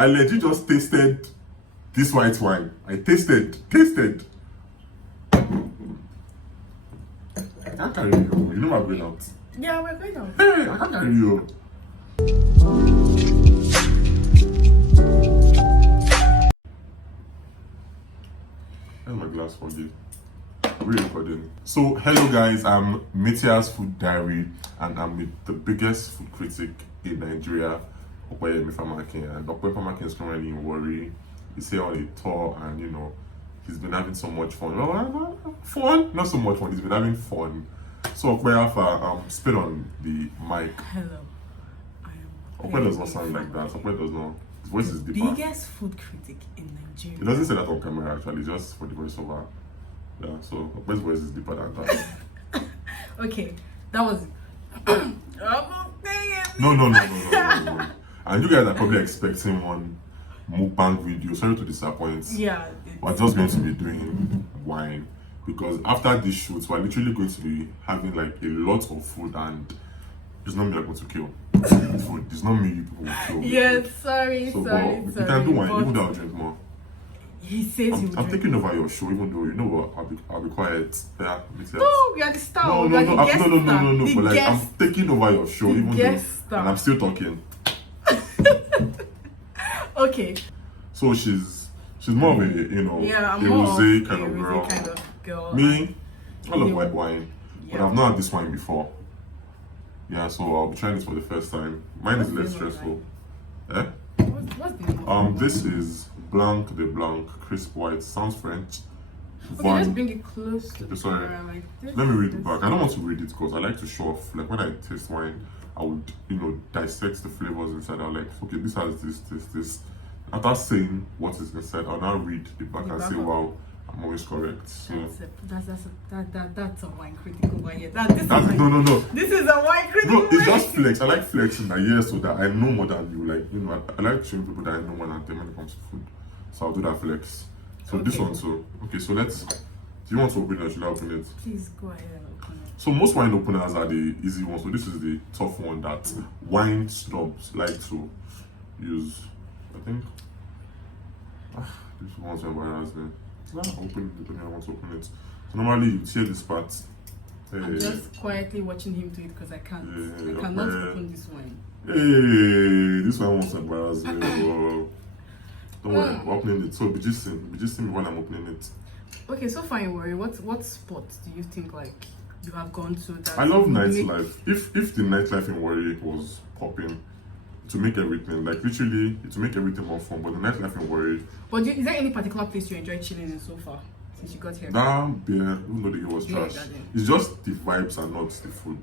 I legit just tasted this white wine. I tasted. I can't carry you. You know I'm going out. Yeah, we're going out. Hey, I can't carry you. Here's my glass for you. We're recording. So, hello guys, I'm Metia's Food Diary, and I'm with the biggest food critic in Nigeria, Opeyemi Famakin. And Opeyemi Famakin is currently in Warri. He's here on a tour, and you know, he's been having so much fun. Fun? Not so much fun, he's been having fun. So, Opeyemi, spit on the mic. Hello. Opeyemi does not sound like that. Opeyemi does not. His voice is deeper. Biggest food critic in Nigeria. He doesn't say that on camera actually, just for the voiceover. Yeah, so Opeyemi's voice is deeper than that. Okay, that was. No. And you guys are probably expecting one mukbang video. Sorry to disappoint. Yeah. We're just going to be doing wine because after this shoot, we're literally going to be having like a lot of food, and it's not me I'm going to kill. Food. It's not me you people will kill. Yes, sorry. You can do wine, even though I'll drink more. He says I'm taking over your show, even though you know what, I'll be quiet. Yeah, no, we are the star. No. But like I'm taking over your show, even though, and I'm still talking. Okay. So she's more of a I'm a more rosé of kind a of girl. kind of girl. Me, I love white wine, but Yeah. I've not had this wine before. Yeah, so I'll be trying this for the first time. Mine is less stressful. Eh? What's the name? This is Blanc de Blanc, crisp white. Sounds French. Okay, let's bring it close to the Sorry. camera like this. Let me read it back. I don't want to read it because I like to show off. Like when I taste wine, I would, dissect the flavors inside. I'm like, okay, this has this. After saying what is inside, I'll now read the back and say, wow, I'm always correct. So That's a wine critic over here. no. This is a wine critic. No, it's just flex. I like flexing my ears so that I know more than you. Like, I like showing people that I know more than them when it comes to food. So I'll do that flex. So Okay. this one too. Okay, so do you want to open it or should I open it? Please go ahead and open it. So most wine openers are the easy ones. So this is the tough one that wine snobs like to use. I think. This one's embarrassed me. Open it. I want to open it. So normally you tear this part. I'm just quietly watching him do it because I can't. I cannot open this wine. Hey, this one wants to embarrass me. Don't worry, we're opening it. So be gisting me while I'm opening it. Okay, so far in Warri, what spots do you think like you have gone to that? I love nightlife. If the nightlife in Warri was popping, to make everything like literally to make everything more fun, but the nightlife in Warri. But is there any particular place you enjoy chilling in so far since you got here? That beer, even though the game was Beer trash, garden. it's just the vibes and not the food.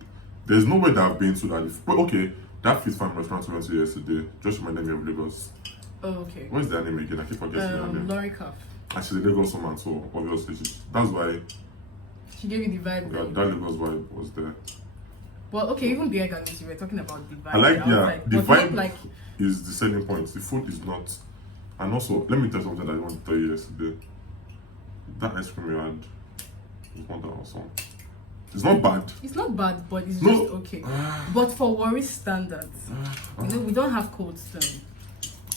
There's nowhere that I've been to that. Well, okay, that Fit Farm restaurant we went to yesterday just reminded me of Lagos. Oh, okay. What's their name again? I keep forgetting her name. Lori Cuff. And she's a Lagos woman, so obviously that's why She gave you the vibe. that Lagos vibe was there. Well, okay, even beer gardens, you were talking about the vibe. I like, was like, the but not vibe is the selling point. The food is not. And also, let me tell you something that I wanted to tell you yesterday. That ice cream you had was one that awesome. It's not bad. It's not bad, but it's No. just okay. But for Warri standards, we don't have Cold Stone.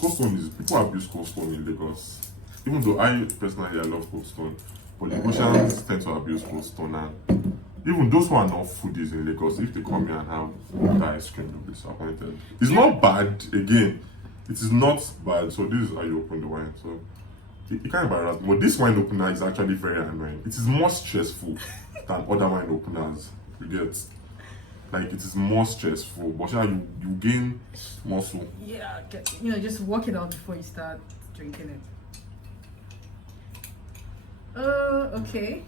Cold Stone is, people abuse Cold Stone in Lagos. Even though I personally I love Cold Stone, but the Oceans tend to abuse Cold Stone, and even those who are not foodies in Lagos, if they come here and have that ice cream, they'll be disappointed. It's not bad, again. It is not bad. So this is how you open the wine. So you can't embarrass me. But this wine opener is actually very annoying. It is more stressful than other wine openers. You get, like, it is more stressful. But yeah, you gain muscle. Yeah, just work it out before you start drinking it. Okay.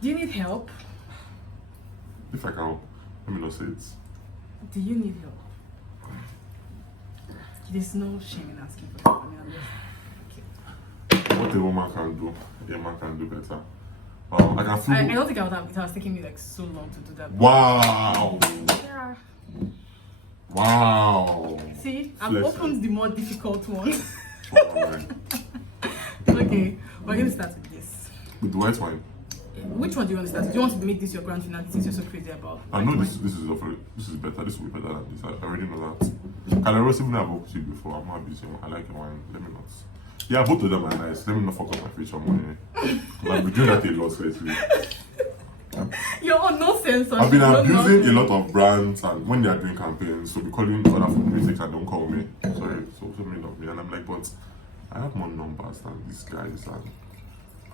Do you need help? If I can, let me not say it. Do you need help? There's no shame in asking for help. I mean, I'm just, okay. What a woman can do, a man can do better. I can feel. I don't think I would have. It was taking me like so long to do that. Wow! Yeah. Wow! See, I've opened the more difficult ones. Alright. Okay, we're going to start with this. With the white wine. Yeah. which one do you want to start? Do you want to make this your grand finale since you're so crazy about? I know this is better. This will be better than this. I already know that. Calaros, even I've worked with you before. I'm not busy. I like your wine. Let me not. Yeah, both of them are nice. Let me not fuck up my future money. I've been doing that a lot lately. You're on no sense. I've been abusing a lot of brands, and when they are doing campaigns, so be calling other food critics and don't call me. Sorry, so many of me, and I'm like, but I have more numbers than these guys, and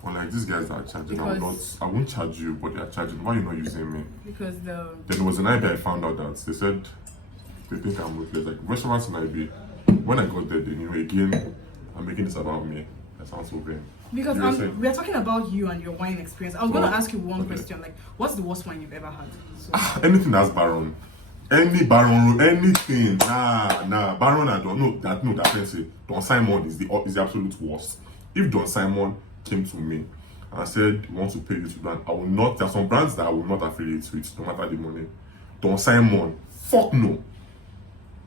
unlike these guys that are charging, I won't charge you, but they are charging. Why are you not using me? Because then there was an IB I found out that they said they think I'm ruthless. Like restaurants in IB, when I got there, they knew again. I'm making this about me. That sounds so vain. Because we are talking about you and your wine experience. I was going to ask you one question, like, what's the worst wine you've ever had? So. Anything that's Baron. Any Baron, anything. Nah. Baron, I don't know. That fancy. Don Simon is the absolute worst. If Don Simon came to me and said, we want to pay you to brand, I will not. There are some brands that I will not affiliate with, no matter the money. Don Simon, fuck no.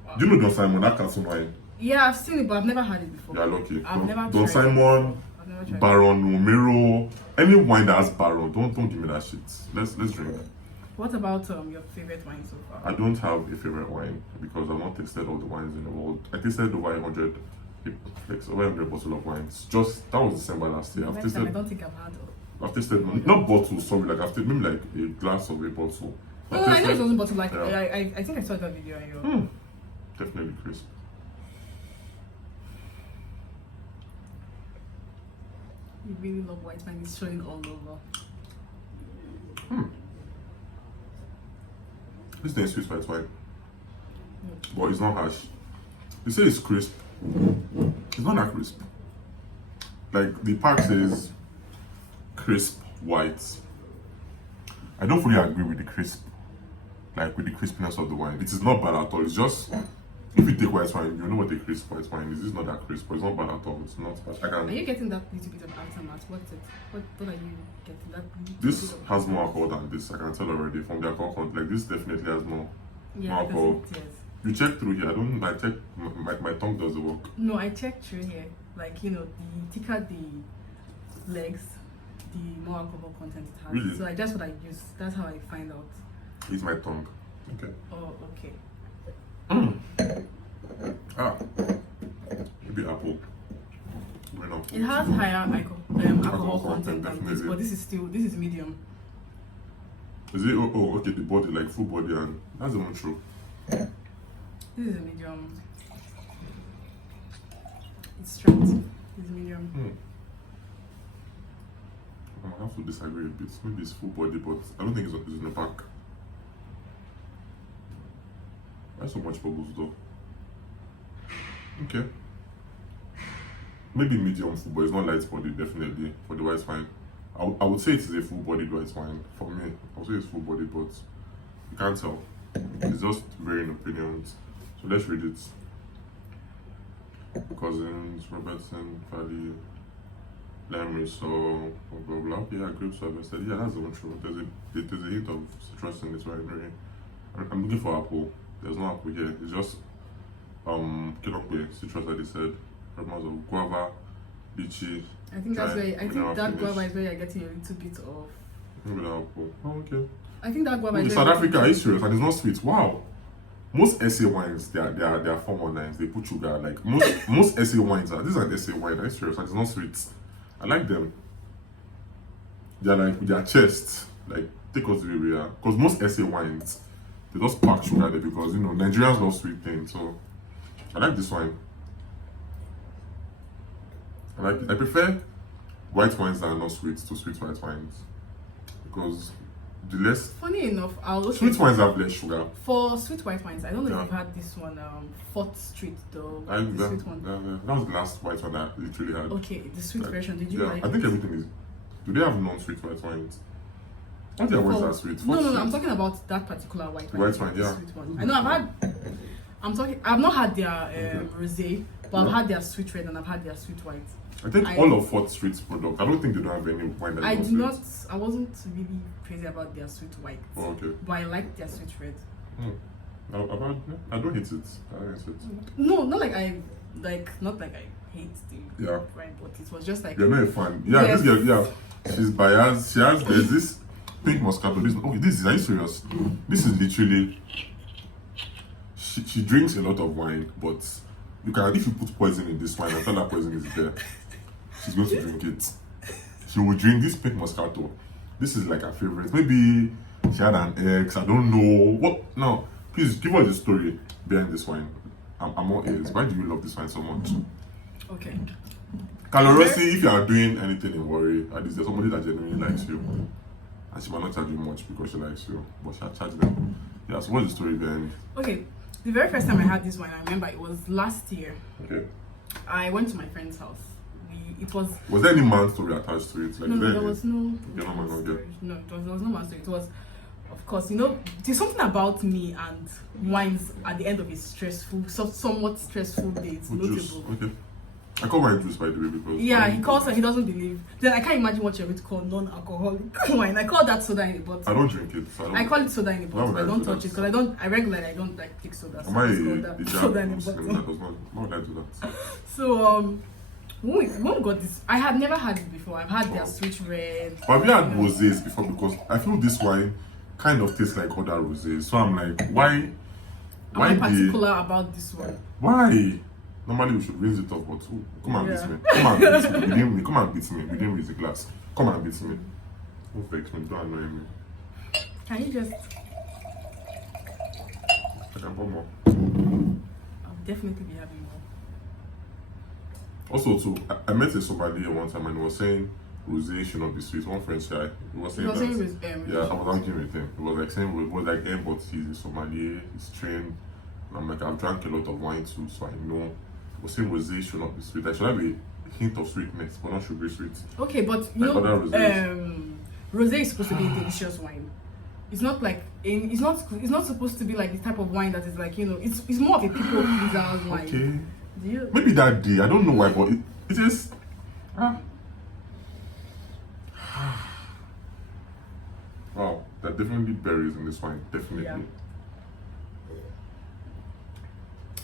Wow. Do you know Don Simon, that cartoon wine? Yeah, I've seen it, but I've never had it before. Yeah, lucky. I've never Don Simon, Baron, Romero, any wine that has Baron, don't give me that shit. Let's drink. What about your favorite wine so far? I don't have a favorite wine because I've not tasted all the wines in the world. I tasted over 100 bottles of wines. Just that was December last year. I don't think I've had it. I've tasted not bottles, sorry, like I've tasted maybe like a glass of a bottle. I know it wasn't bottle, like yeah. I think I saw that video on your definitely crisp. You really love white wine, it's showing all over. This thing is sweet white wine. But it's not harsh. You say it's crisp. It's not that crisp. Like the pack says crisp white. I don't fully agree with the crisp. Like with the crispiness of the wine. It is not bad at all. It's just if you take white wine, you know what a crisp white wine is. It's not that crisp, but it's not bad at all. It's not bad. Are you getting that little bit of aftermath? What's it? What are you getting? That this has more alcohol than this. I can tell already from the alcohol content. Like this definitely has more alcohol. Yes. You check through here. I check my tongue does the work. No, I checked through here. Like the thicker the legs, the more alcohol content it has. Really? So that's what I use. That's how I find out. It's my tongue. Okay. Oh, okay. Maybe apple. It has higher alcohol content than this, but this is medium. Is it? Oh, okay. The body, like full body, and that's not true. This is a medium. It's straight. It's medium. I have to disagree a bit. Maybe it's full body, but I don't think it's in the back. Why so much bubbles though? Okay. Maybe medium full, but it's not light body, definitely, for the white wine. I would say it is a full bodied white wine. For me, I would say it's full bodied, but you can't tell. It's just varying opinions. So let's read it. Cousins, Robertson, Valley, Lemon, so blah blah. Okay, yeah, grapes harvested. Yeah, that's the one true. There's a hint of citrus in this wine. Really. I'm looking for apple. There's no apple here. It's just kinokwe, citrus, like they said. Aromas of guava, lychee. I think that's where that guava is where you're getting a little bit of. Maybe that apple. Oh, okay. I think that guava is South Africa, are you serious? And it's not sweet. Wow. Most SA wines, they are 419s. They put sugar. Like most SA wines are. These are an SA wine. Are you serious? And it's not sweet. I like them. They're like with their chest. Like take us to the area. Because most SA wines, they just pack sugar there because Nigerians love sweet things. So I like this wine. I prefer white wines that are not sweet to sweet white wines because the less. Funny enough, sweet wines have less sugar. For sweet white wines, I don't know if you've had this one, 4th Street though. The sweet one. That was the last white one I literally had. Okay, the sweet version. Did you like it? I think everything is. Do they have non-sweet white wines? I think their wines are sweet. No, I'm talking about that particular white wine. White wine, yeah. Sweet one. I know I've not had their rosé, but I've had their sweet red and I've had their sweet white. I think all of 4th Street's products. I don't think they don't have any wine that is not sweet. I wasn't really crazy about their sweet white. Oh, okay. But I like their sweet red. I don't hate it. No, not like I hate the Yeah. wine, but it was just like You're not a fan. Yeah, Yes. this girl, yeah. She's biased. There's this pink Moscato. Are you serious? This is literally, she drinks a lot of wine, but if you put poison in this wine, I tell her poison is there, she's going to drink it. She will drink this pink Moscato. This is like her favorite. Maybe she had an ex, I don't know. What? Now, please give us the story behind this wine. I'm all ears. Why do you love this wine so much? okay. Calorously, if you are doing anything in worry, at least there's somebody that genuinely likes you. And she might not charge you much because she likes you, but she'll charge them. Yeah, so what's the story behind it? Okay. The very first time I had this wine, I remember it was last year. Okay. I went to my friend's house. Was there any man story attached to it? Like, no, there was no. There was no man story. It was, of course, there's something about me and wines at the end of a stressful, somewhat stressful day. It's notable. Okay. I call mine juice, by the way, because he calls and he doesn't believe. Then I can't imagine what you're going to call non-alcoholic wine. I call that soda in a bottle. I don't drink it. So I call it soda in a bottle. I don't touch it because I don't like take soda. So am I soda in a Muslim bottle. that does not? Why would I do that? So when we got this, I had never had it before. I've had their sweet red. But have you had rosés before? Because I feel this wine kind of tastes like other rosés. So I'm like, why? Am I particular about this one? Why? Normally we should rinse it off, but come and beat me. Come and beat me. Come and beat me. We didn't raise the glass. Come and beat me. Don't vex me. Don't annoy me. Can you just? I can pour more. I'll definitely be having more. Also, too, I met a sommelier one time and he was saying rosé should not be sweet. One French guy, he was saying yeah, I was arguing with him. He was like saying, but he's a sommelier, he's trained. And I'm like, I've drank a lot of wine too, so I know. He was saying rosé should not be sweet. There should have a hint of sweetness, but not sugary sweet. Okay, but rosé is supposed to be a delicious wine. It's not like it's not supposed to be like the type of wine that is like, it's more of a people pleaser wine. Okay. Maybe that day, I don't know why, but it is. Wow, there are definitely berries in this wine, definitely. Yeah.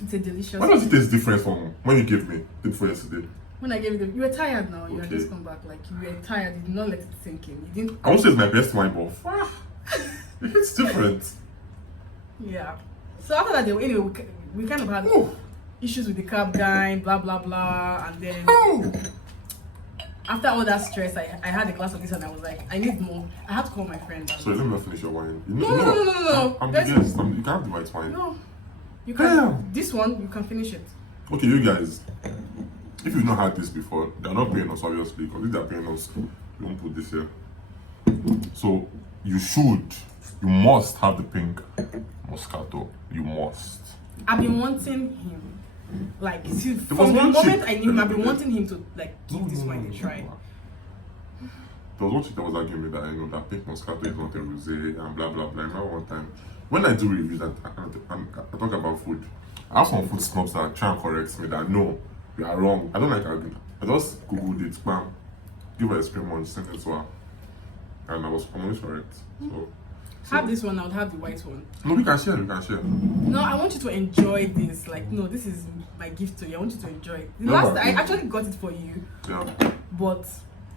It's a delicious. Why does it taste different from when you gave me it for yesterday? When I gave it, you were tired now. You had Okay. just come back. Like you were tired. You did not let it sink in. You didn't. I won't say it's my best wine, but it's different. Yeah. So after that, anyway, we kind of had issues with the cab guy, blah blah blah, and then after all that stress, I had a glass of this and I was like, I need more. I had to call my friend. So let me not finish your wine. No. I'm the guest. You can't have the white wine. No. You can. Damn. This one, you can finish it. Okay, you guys. If you've not had this before, they're not paying us obviously, because if they're paying us, we won't put this here. So you must have the pink Moscato. You must. I've been wanting him. Like, see, was from the one moment chick- I knew him, I've been wanting him to like give this wine a try. There was one chick that was arguing with me that that pink Moscato is not a rosé and blah blah blah. Now one time, when I do reviews and I talk about food, I have some food snobs that try and correct me that no, you are wrong. I don't like arguing. I just googled it, bam, give her a screen munch, send it to her, and I'm always correct. So Have this one, I would have the white one. no, we can share. No, I want you to enjoy this. Like, no, this is my gift to you. I want you to enjoy it. The No, last, but- I actually got it for you, Yeah. but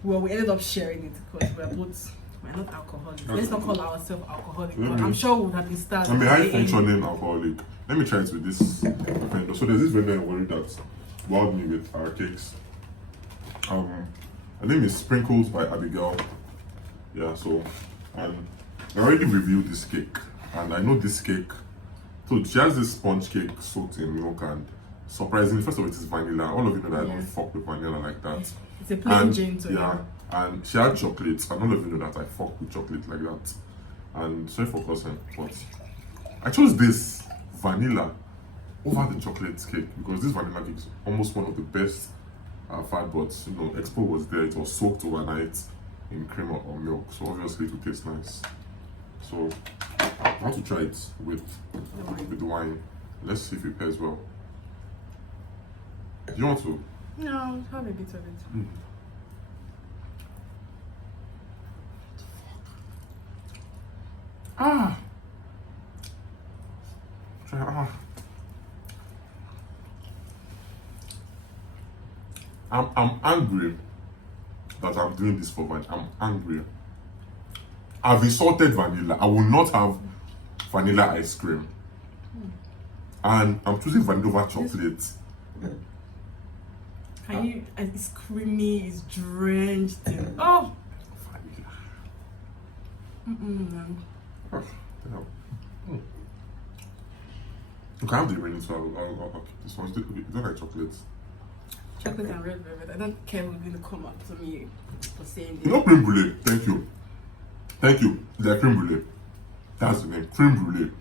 we ended up sharing it because we're not alcoholics. Let's not call ourselves alcoholic. But I'm sure we would have been started. I'm a high functioning alcoholic. Let me try it with this vendor. So there's this vendor in Warri that wowed me with our cakes. Her name is Sprinkles by Abigail. Yeah, so and I already reviewed this cake, and I know this cake. So she has this sponge cake soaked in milk, and surprisingly, first of all, it is vanilla. All of you know that I don't Yes. fuck with vanilla like that. It's a plain And Jane to yeah, and she had chocolates, and all of you know that I fuck with chocolate like that. And sorry for cussing, but I chose this vanilla over the chocolate cake because this vanilla cake is almost one of the best I've had. But Expo was there; it was soaked overnight in cream or milk, so obviously it will taste nice. So I want to try it with the wine. Let's see if it pairs well. Do you want to? No, have a bit of it. I'm angry that I'm doing this for vanilla. I'm angry. I've insulted vanilla. I will not have vanilla ice cream. And I'm choosing vanilla over chocolate. It's creamy, it's drenched in, oh! Vanilla. You can have the remaining, so I'll keep this one. You don't like chocolate? Chocolate and red velvet. I don't care who's going to come up to me for saying You it. know creme brulee? Thank you. Thank you. It's like creme brulee. That's the name. Creme brulee.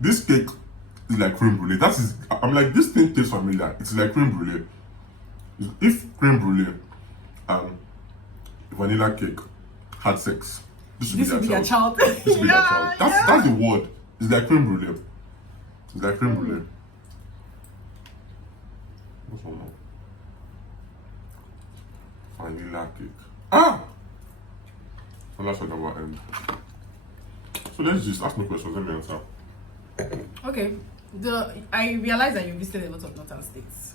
This cake is like creme brulee. That is, I'm like, this thing tastes familiar. It's like creme brulee. If creme brulee and vanilla cake had sex, this would be their child. This would be their child. That's the word. It's like creme brulee. It's like creme brulee. What's one more? Vanilla cake. Ah! And that's what I'm end. So let's just ask me questions. Let me answer. Okay. I realize that you visited a lot of northern states.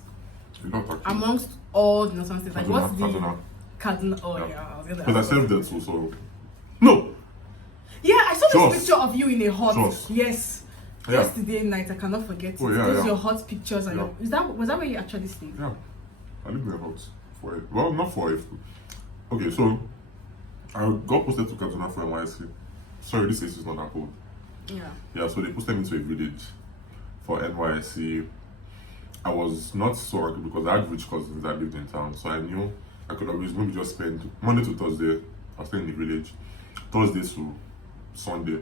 You don't talk. Amongst all the northern states, like what's the Kaduna. Kaduna? Oh yeah, I was gonna Because I ask served there too, so. No! Yeah, I saw Jos. this picture of you in a hut. Jos. Yes. Yeah. Yesterday night, I cannot forget. Oh, yeah, Those yeah. your hot pictures and Yeah. was that where you actually stayed? Yeah. I lived in a house for it. Well, not for it. Okay, so I got posted to Kaduna for NYC. Sorry, this is not that cool. Yeah. Yeah, so they posted me to a village for NYC. I was not so angry because I had rich cousins that lived in town, so I knew I could always maybe just spend Monday to Thursday. I was staying in the village, Thursday to Sunday,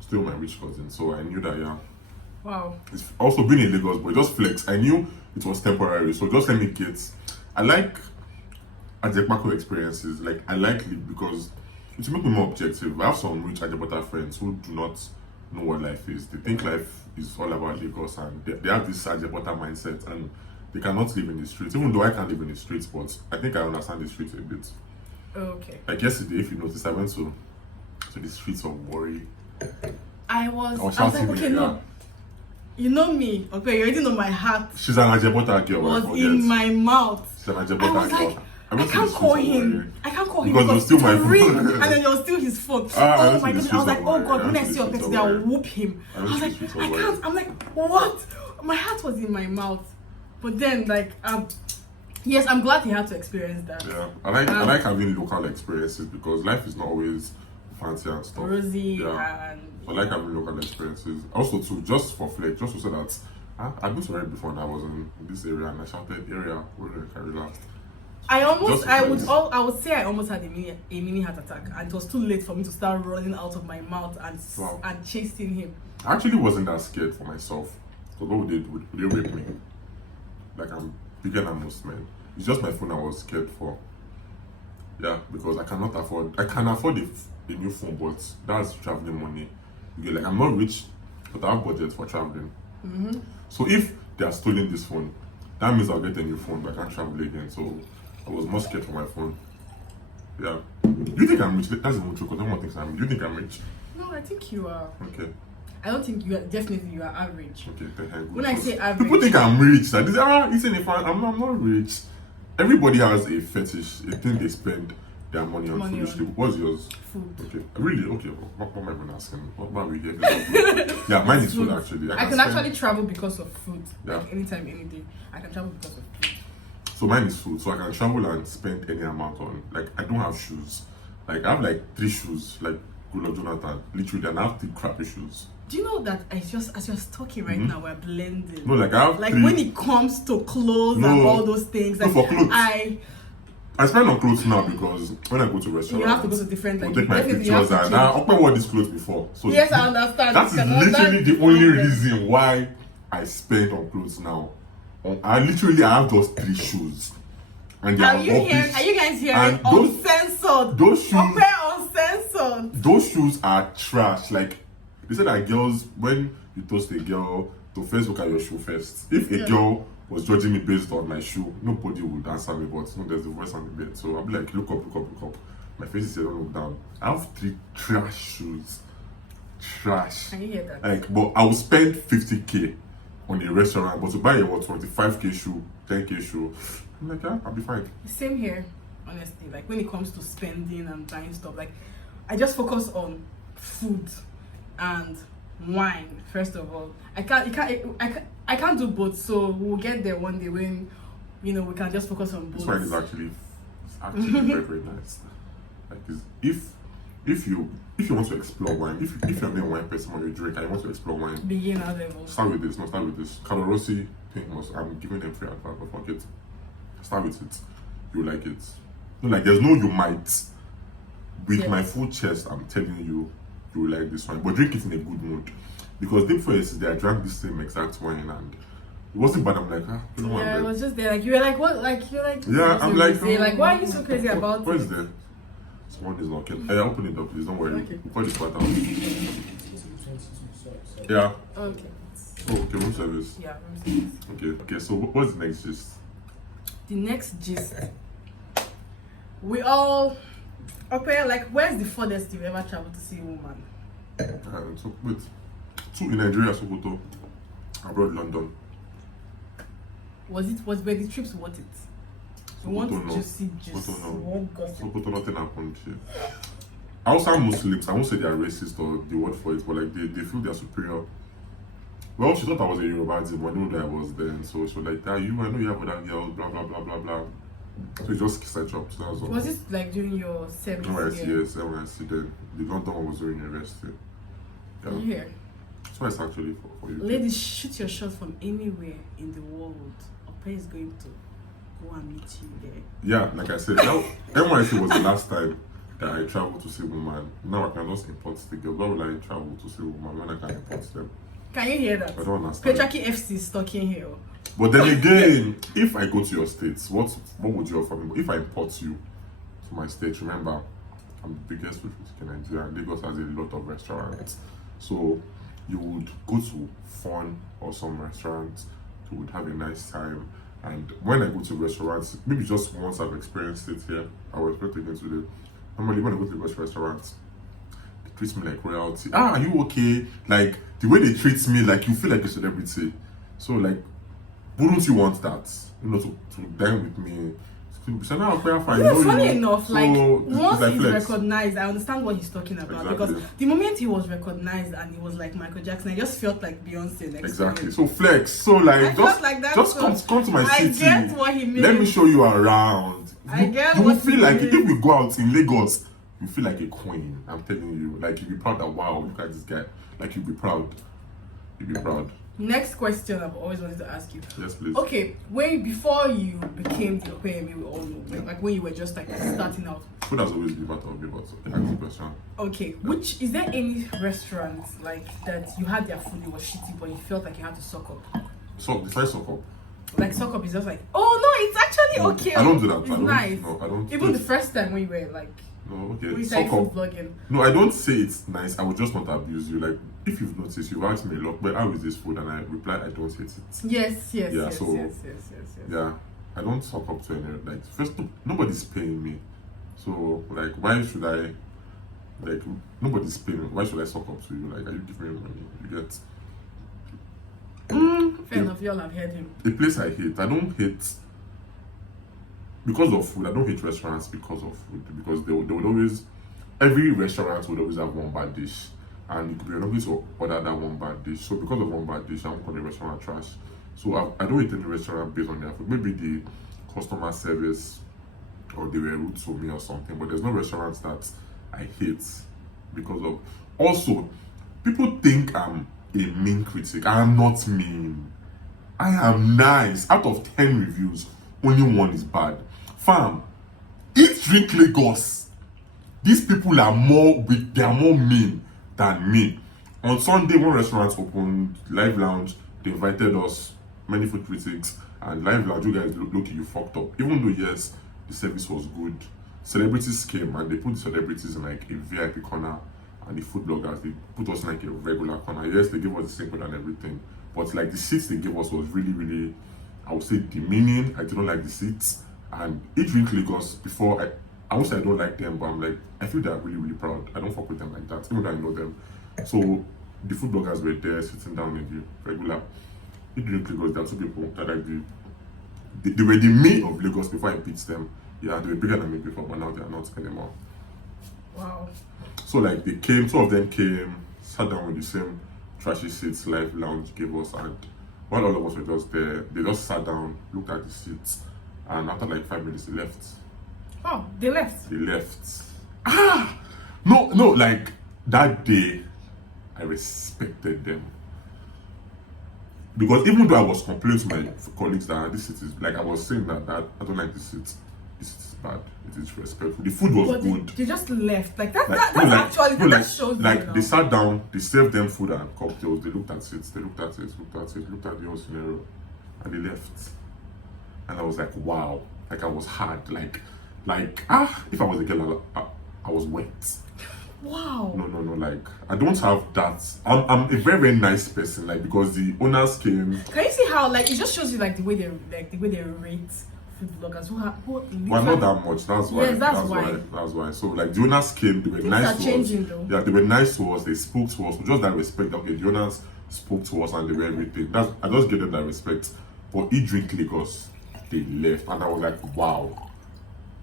still my rich cousins. So I knew that Wow. it's also been in Lagos, but just flex. I knew it was temporary, so just let me get. I like Ajekpako experiences. Like I like it because it make me more objective. I have some rich Ajebota friends who do not know what life is. They think life is all about Lagos, and they have this Ajebota mindset, and they cannot live in the streets. Even though I can't live in the streets, but I think I understand the streets a bit. Okay. Like yesterday, if you notice, I went to the streets of Warri. I was like, shouting okay, it, no. You know me, okay, you already know my heart She's an Ajebota girl. was I forget. in my mouth. She's an I Ajebota was girl. like, I I went to can't the call streets of him. Warri. I can't call him Because it was still it my will ring, phone. and then there was still his phone. I Oh went my to the goodness! I was like, streets oh of god, Warri. when I I went to see the your streets person, of I'll Warri. whoop him. I I went was to the like, streets of I Warri. can't. I'm like, what? My heart was in my mouth. But then, like, yes, I'm glad he had to experience that. Yeah, I like having local experiences because life is not always fancy and stuff. Rosy Yeah. and I like having local experiences. Also, too, just for flex, just to say that I've been to Warri before and I was in this area and I shouted area where I can relax. I would say I almost had a mini heart attack, and it was too late for me to start running out of my mouth Wow. and chasing him. I actually wasn't that scared for myself. Because what would they rape me? Like I'm bigger than most men. It's just my phone I was scared for. Yeah, because I can afford a new phone, but that's traveling money. You get, like I'm not rich, but I have budget for traveling. Mm-hmm. So if they are stealing this phone, that means I'll get a new phone, but I can't travel again. So I was more scared for my phone. Yeah. Do you think I'm rich? That's even true because everyone thinks I'm rich. Do you think I'm rich? No, I think you are. Okay. I don't think you are. Definitely, you are average. Okay. Good. When I say People average, think I'm rich. That is, I'm not rich. Everybody has a fetish, a thing they spend their money on foolishly. What's yours? food. Okay. Really? Okay. What am I even asking? What are we here? Yeah, mine is food actually. I can actually travel because of food. Yeah. Like anytime, any day, I can travel because of food. So mine is food. So I can travel and spend any amount on. Like I don't have shoes. Like I have like 3 shoes. Like Gula Jonathan, literally, and I have 3 crappy shoes. Do you know that as you're talking right now, we're blending. No, like I have Like 3. when it comes to clothes and all those things, No, like for clothes. I spend on clothes now because when I go to restaurants, you have to go to different. I'll Like take my definitely you have pictures to and change. I wore these clothes before. So Yes, I understand. that is You cannot- literally that's the only problem. reason why I spend on clothes now. I have just 3 shoes. And they Are you guys hearing? And those- Uncensored. those shoes- Compare uncensored. Those shoes are trash. Like they say that girls, when you toast a girl, to first look at your shoe first. If a girl was judging me based on my shoe, nobody would answer me, but there's the voice on the bed. So I'll be like, look up. My face is here, don't look down. I have 3 trash shoes. Trash. Can you hear that? Like, but I will spend 50k on a restaurant, but to buy a 25k shoe, 10k shoe, I'm like, yeah, I'll be fine. Same here, honestly. Like when it comes to spending and buying stuff, like I just focus on food and wine first of all. I can't do both, so we'll get there one day when we can just focus on both. This wine is actually very, very nice. Like if you want to explore wine, if you're not a wine person when you drink and you want to explore wine, beginner level. Start with this. Calorosi famous. I'm giving them free advice, but fuck it. Start with it. You like it. No, like there's no you might. With my full chest, I'm telling you, you will like this wine. But drink it in a good mood. Because day before yesterday, I drank the same exact wine and it wasn't bad. I'm like, you know what? Yeah, I was just there. Like you were like, what? Like you're like. Yeah, I'm like, like, why are you so crazy about what it? is there? Someone is knocking. Hey, open it up, please. Don't worry. Okay. We'll call this part out. Yeah. Okay. Oh, okay, room service. Yeah, room service. Okay. So what's the next gist? The next gist. We all. Okay, like, where's the furthest you've ever traveled to see a woman? So wait. 2 in Nigeria, Sokoto. Abroad, London. Were the trips worth it? We want Sokoto, no. juicy juice. Sokoto, no. We want gossip. Sokoto, nothing happened here. Outside Muslims, I won't say they are racist or the word for it, but like they feel they're superior. Well, she thought I was a Yoruba, but I knew that I was then. So she was like, I know you have other girls, blah blah blah blah blah. So we just kissed and chopped. That was all. Was this like during your service? Yes, NYC then. The London one was during university. Yeah. Can you hear? So it's actually for you. Ladies, shoot your shot from anywhere in the world. Ope is going to go and meet you there. Yeah, like I said, NYC was the last time that I traveled to see a woman. Now I can just import the girl. Why would I travel to see a woman when I can import them? Can you hear that? I don't understand. Petraki FC is talking here. But then again, if I go to your states, what would you offer me? If I import you to my state, remember, I'm the biggest food critic in Nigeria and Lagos has a lot of restaurants. So you would go to fun or some restaurants, you would have a nice time. And when I go to restaurants, maybe just once I've experienced it here, I will expect again today. Normally when I go to the best restaurants, they treat me like royalty. Are you okay? Like the way they treat me, like you feel like a celebrity. So like, wouldn't you want that? To dine with me? So now I'm fine. Yeah, funny enough, so like once like he's flex. recognized, I understand what he's talking about. Exactly. Because the moment he was recognized and he was like Michael Jackson, I just felt like Beyonce next Exactly. to him. So flex. So like I felt like that just come to my city. I get what he means. Let me show you around. I get you what will feel he like means. if we go out in Lagos, you feel like a queen. I'm telling you. Like you'll be proud that wow, look at this guy. Like you'll be proud. You'll be proud. Next question I've always wanted to ask you. Yes, please. Okay, before you became the Opeyemi we all know, like when you were just like starting out. Food has always been part of me, but that's the question. Okay, which is there any restaurant like that you had their food, it was shitty, but you felt like you had to suck up? So it's like suck up. Like suck up is just like, oh no, it's actually okay. I don't do that. It's I don't, nice. No, I don't. Even the first time when you were like, no, okay. when you Suck started food up. vlogging. No, I don't say it's nice. I would just not abuse you. Like if you've noticed, you've asked me a lot, but how is this food? And I reply, I don't hate it. Yes. Yeah, yeah, I don't suck up to any like first nobody's paying me. So like why should I like nobody's paying me? Why should I suck up to you? Like are you giving me money? You get Fair enough, y'all have heard him. a place I hate. I don't hate because of food. I don't hate restaurants because of food. Because they would always every restaurant would always have one bad dish. And it could be enough to order that one bad dish. So because of one bad dish, I won't call the restaurant trash. So I don't eat any restaurant based on their food. Maybe the customer service or they were rude to me or something. But there's no restaurants that I hate because of. Also, people think I'm a mean critic. I am not mean. I am nice. Out of 10 reviews, only one is bad. Fam, eat drink Lagos. These people are more mean than me. On Sunday, one restaurant opened, Live Lounge. They invited us, many food critics, and Live Lounge. You guys look, you fucked up. Even though yes, the service was good. Celebrities came and they put the celebrities in like a VIP corner, and the food bloggers they put us in like a regular corner. Yes, they gave us the same food and everything, but like the seats they gave us was really, really, I would say demeaning. I didn't like the seats. And each drink Lagos before I won't say I don't like them, but I'm like, I feel they're really, really proud. I don't fuck with them like that, even though I know them. So the food bloggers were there sitting down in the regular. If you drink Lagos, there are two people that like they were the me of Lagos before I beat them. Yeah, they were bigger than me before, but now they are not anymore. Wow. So like they came, two of them came, sat down with the same trashy seats Life Lounge gave us, and while all of us were just there, they just sat down, looked at the seats, and after like 5 minutes they left. Oh, they left. They left. No, like that day I respected them. Because even though I was complaining to my colleagues that this seat is like I was saying that I don't like this seat is bad, it is disrespectful. The food was But good. they just left. Like that. Like, That's no, like, actually no, that like, shows. like they sat down, they served them food and cocktails, they looked at it, looked at the whole scenario, and they left. And I was like, wow, like I was hard, like if I was a girl, I was wet. Wow. No, like I don't have that. I'm a very, very nice person, like because the owners came. Can you see how like it just shows you like the way they rate food bloggers who Well, not that much. That's why. Yes, that's why. That's why. So like the owners came, they were Things nice are to us. changing, though. Yeah, they were nice to us. They spoke to us with just that respect. Okay, the owners spoke to us and they were everything. I just gave them that respect. But Eat Drink Lagos, they left, and I was like, wow.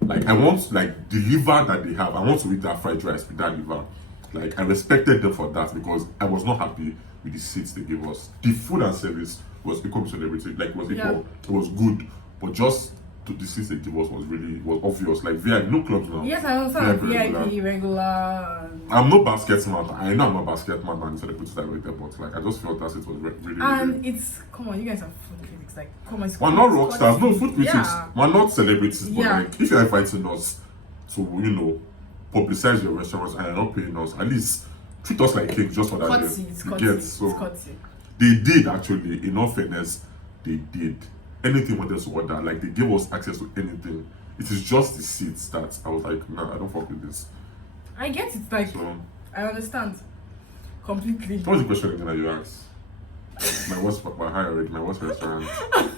Like I want like the liver that they have. I want to eat that fried rice with that liver. Like I respected them for that because I was not happy with the seats they gave us. The food and service was equal to celebrity. Like it was equal. Yeah. It was good, but just the seats they gave us was obvious. Like VIP, no clubs now. Yes, I understand. VIP VIP, regular. I'm no basket man. I know I'm not basket man and celebrity director, but like I just felt that it was really. And it's come on, you guys are food critics. Like come on, it's we're not rock stars, no food critics. Yeah. We're not celebrities, but Yeah. like if you're inviting us to publicize your restaurants and you're not paying us, at least treat us like kings just for that. Courtesy, it's You courtesy. get? It's So courtesy. they did actually, in all fairness, they did. Anything we wanted to order, like they gave us access to anything. It is just the seats that I was like, nah, I don't fuck with this. I get it. Like So I understand completely. what was the question again that you asked? My worst restaurant.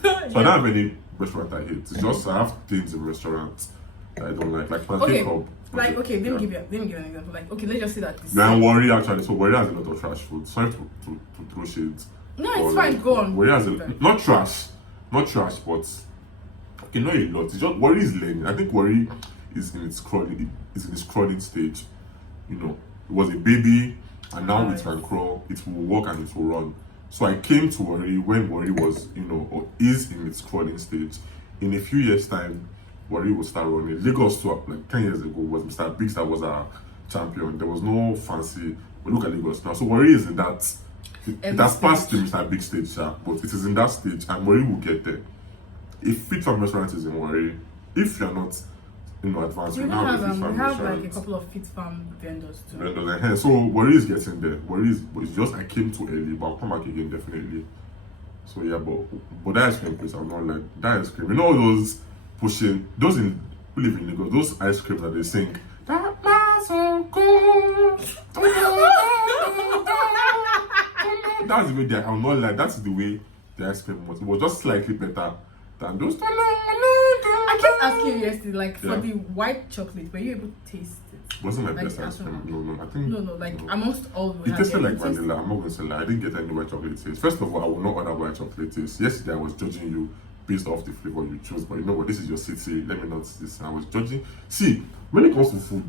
So I don't have any restaurant I hate. It's just I have things in restaurants that I don't like. Like Okay. Pancake Hub. Like okay, let me Yeah. give you an example. Like okay, let's just say that this. Yeah, and Worry actually. So Worry has a lot of trash food. Sorry to throw shades. No, Or, it's fine. Go on. Worry has Okay. not trash, but okay, not a lot. It's just Worry is learning. I think Worry is in its crawling stage. You know, it was a baby, and now it can crawl. It will walk and it will run. So I came to Worry when Worry was, or is in its crawling stage. In a few years' time, Worry will start running. Lagos, like 10 years ago, was Mr. Biggs that was our champion. There was no fancy. But look at Lagos now. So Worry is in that. It has passed the Mr. Big stage, but it is in that stage, and Worry will get there. If Fit Farm restaurant is in Worry, if you're not, advanced, We you now have have a Fit Farm like a restaurant. couple of fit farm vendors too. So Worry is getting there. But it's just I came too early, but I'll come back again definitely. So yeah, but that ice cream place, I'm not like that ice cream. You know all those pushing those who live in Lagos, those ice creams that they sing. That man's so cool. That's the way they are. I'm not like that's the way the ice cream was. It was just slightly better than those. I kept asking you yesterday, like for Yeah. the white chocolate, were you able to taste it? Wasn't my Like best the ice cream. actual No, I think No, like amongst all we it had tasted there, like vanilla. I'm not gonna say lie. I didn't get any white chocolate taste. First of all, I will not order white chocolate taste. Yesterday I was judging you based off the flavor you chose, but you know what? This is your city. Let me not this. I was judging. See, when it comes to food,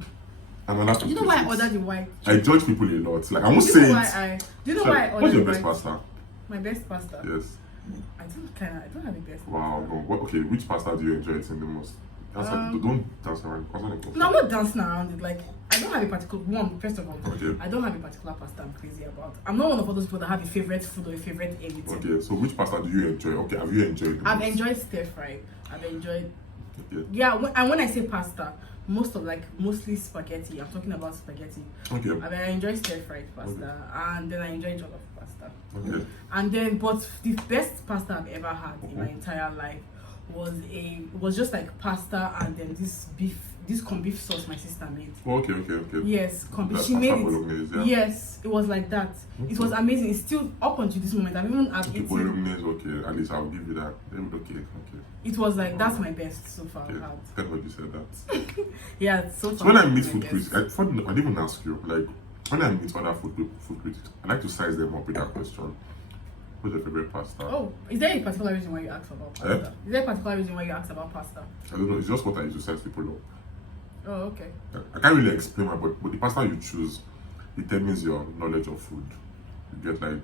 I'm allowed to You know taste why I it. ordered the white? I judge people a lot. Like I won't Do you say know it. why Do you know Sure. why I ordered What's your the best white? pasta? My best pasta. Yes. I don't have the best. Wow. No. Okay. Which pasta do you enjoy eating the most? Don't dance around. No, I'm not dancing around it. Like I don't have a particular one. First of all, Okay. I don't have a particular pasta I'm crazy about. I'm not one of all those people that have a favorite food or a favorite anything. Okay. So which pasta do you enjoy? Okay. Have you enjoyed? The I've most? enjoyed stir fry. I've enjoyed Okay. and when I say pasta, mostly spaghetti. I'm talking about spaghetti. Okay. I enjoy stir fried pasta, and then I enjoy jollof pasta. Okay. And then, but the best pasta I've ever had in my entire life was just like pasta and then this corned beef sauce my sister made. Oh, okay. Yes, corned beef. That's She made pasta it. bolognese, yeah. Yes, it was like that. It was amazing. It's still up until this moment. I've Okay, eaten. bolognese, okay. At least I'll give you that. Okay. It was like that's my best so far. Okay. I've had. Thank God you said that. Yeah, so far. So when I meet my food best. critics, I didn't even ask you, like, when I meet other food critics, I like to size them up with that question. What's your favorite pasta? Oh, is there a particular reason why you asked about pasta? Is there a particular reason why you asked about pasta? I don't know. It's just what I use to set people up. Oh, okay. I can't really explain my, but the pasta you choose determines your knowledge of food. You get like,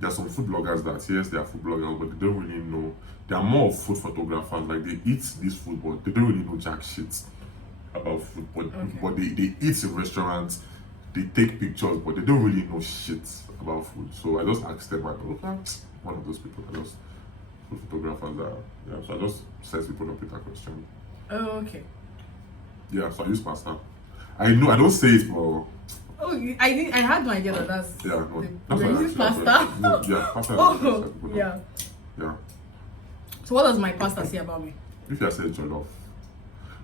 there are some food bloggers that, yes, they are food bloggers, but they don't really know. They are more of food photographers. Like they eat this food, but they don't really know jack shit about food. But they eat in restaurants, they take pictures, but they don't really know shit about food. So I just asked them, like, okay, one of those people. I just food photographers are, yeah. So I just set people up with that question. Oh, okay. Yeah, so I use pasta. I know I don't say it, but Oh, I had no idea that that's no, that's why I using asked pasta. that. No, yeah, pasta. Oh, yeah. Yeah. So what does my pasta say about me? If you said jollof,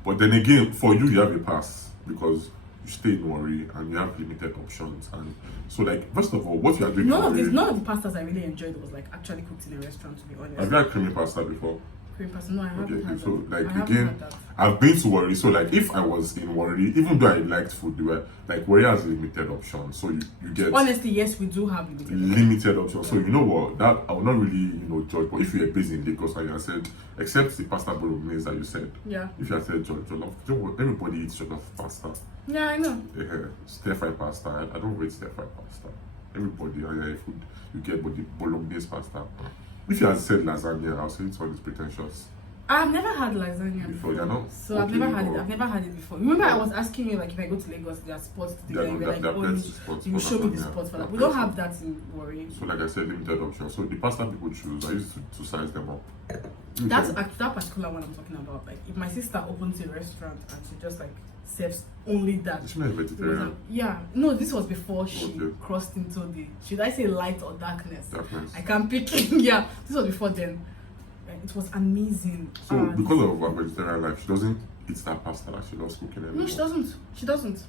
but then again, for you have a pass because you stay in Warri and you have limited options, and so like first of all, what you are doing. None of the pastas I really enjoyed was like actually cooked in a restaurant. To be honest. Have you had creamy pasta before? Cream pasta? No, I haven't. Okay, had so that. like I haven't again, had that. I've been to Warri, so like if I was in Warri, even though I liked food, they were like Warri has limited options, so you get Honestly, yes, we do have limited options. So you know what, that I will not really judge. But if you are based in Lagos and you said, except the pasta bolognese that you said, yeah. If you had said jollof, you know what, everybody eats jollof pasta. Yeah, I know. Stir fry pasta. I don't rate stir fry pasta. Everybody, food you get, but the bolognese pasta. If you had said lasagna, I'll say it's all this pretentious. I've never had lasagna Before, you know? So I've never had it. I've never had it before. Remember, I was asking you like if I go to Lagos, there are spots to do that. You were like, you show me the spots for that. We don't have that in Warri. So like I said, limited options. So the pasta people choose, I used to size them up. That particular one I'm talking about. Like if my sister opens a restaurant and she just like serves only that. Is she not a vegetarian? Yeah. No, this was before she crossed into the. Should I say light or darkness? Darkness. I can't pick it. Yeah. This was before then. It was amazing. So because of her vegetarian life, she doesn't eat that pasta that she loves cooking anymore. No, she doesn't. She doesn't.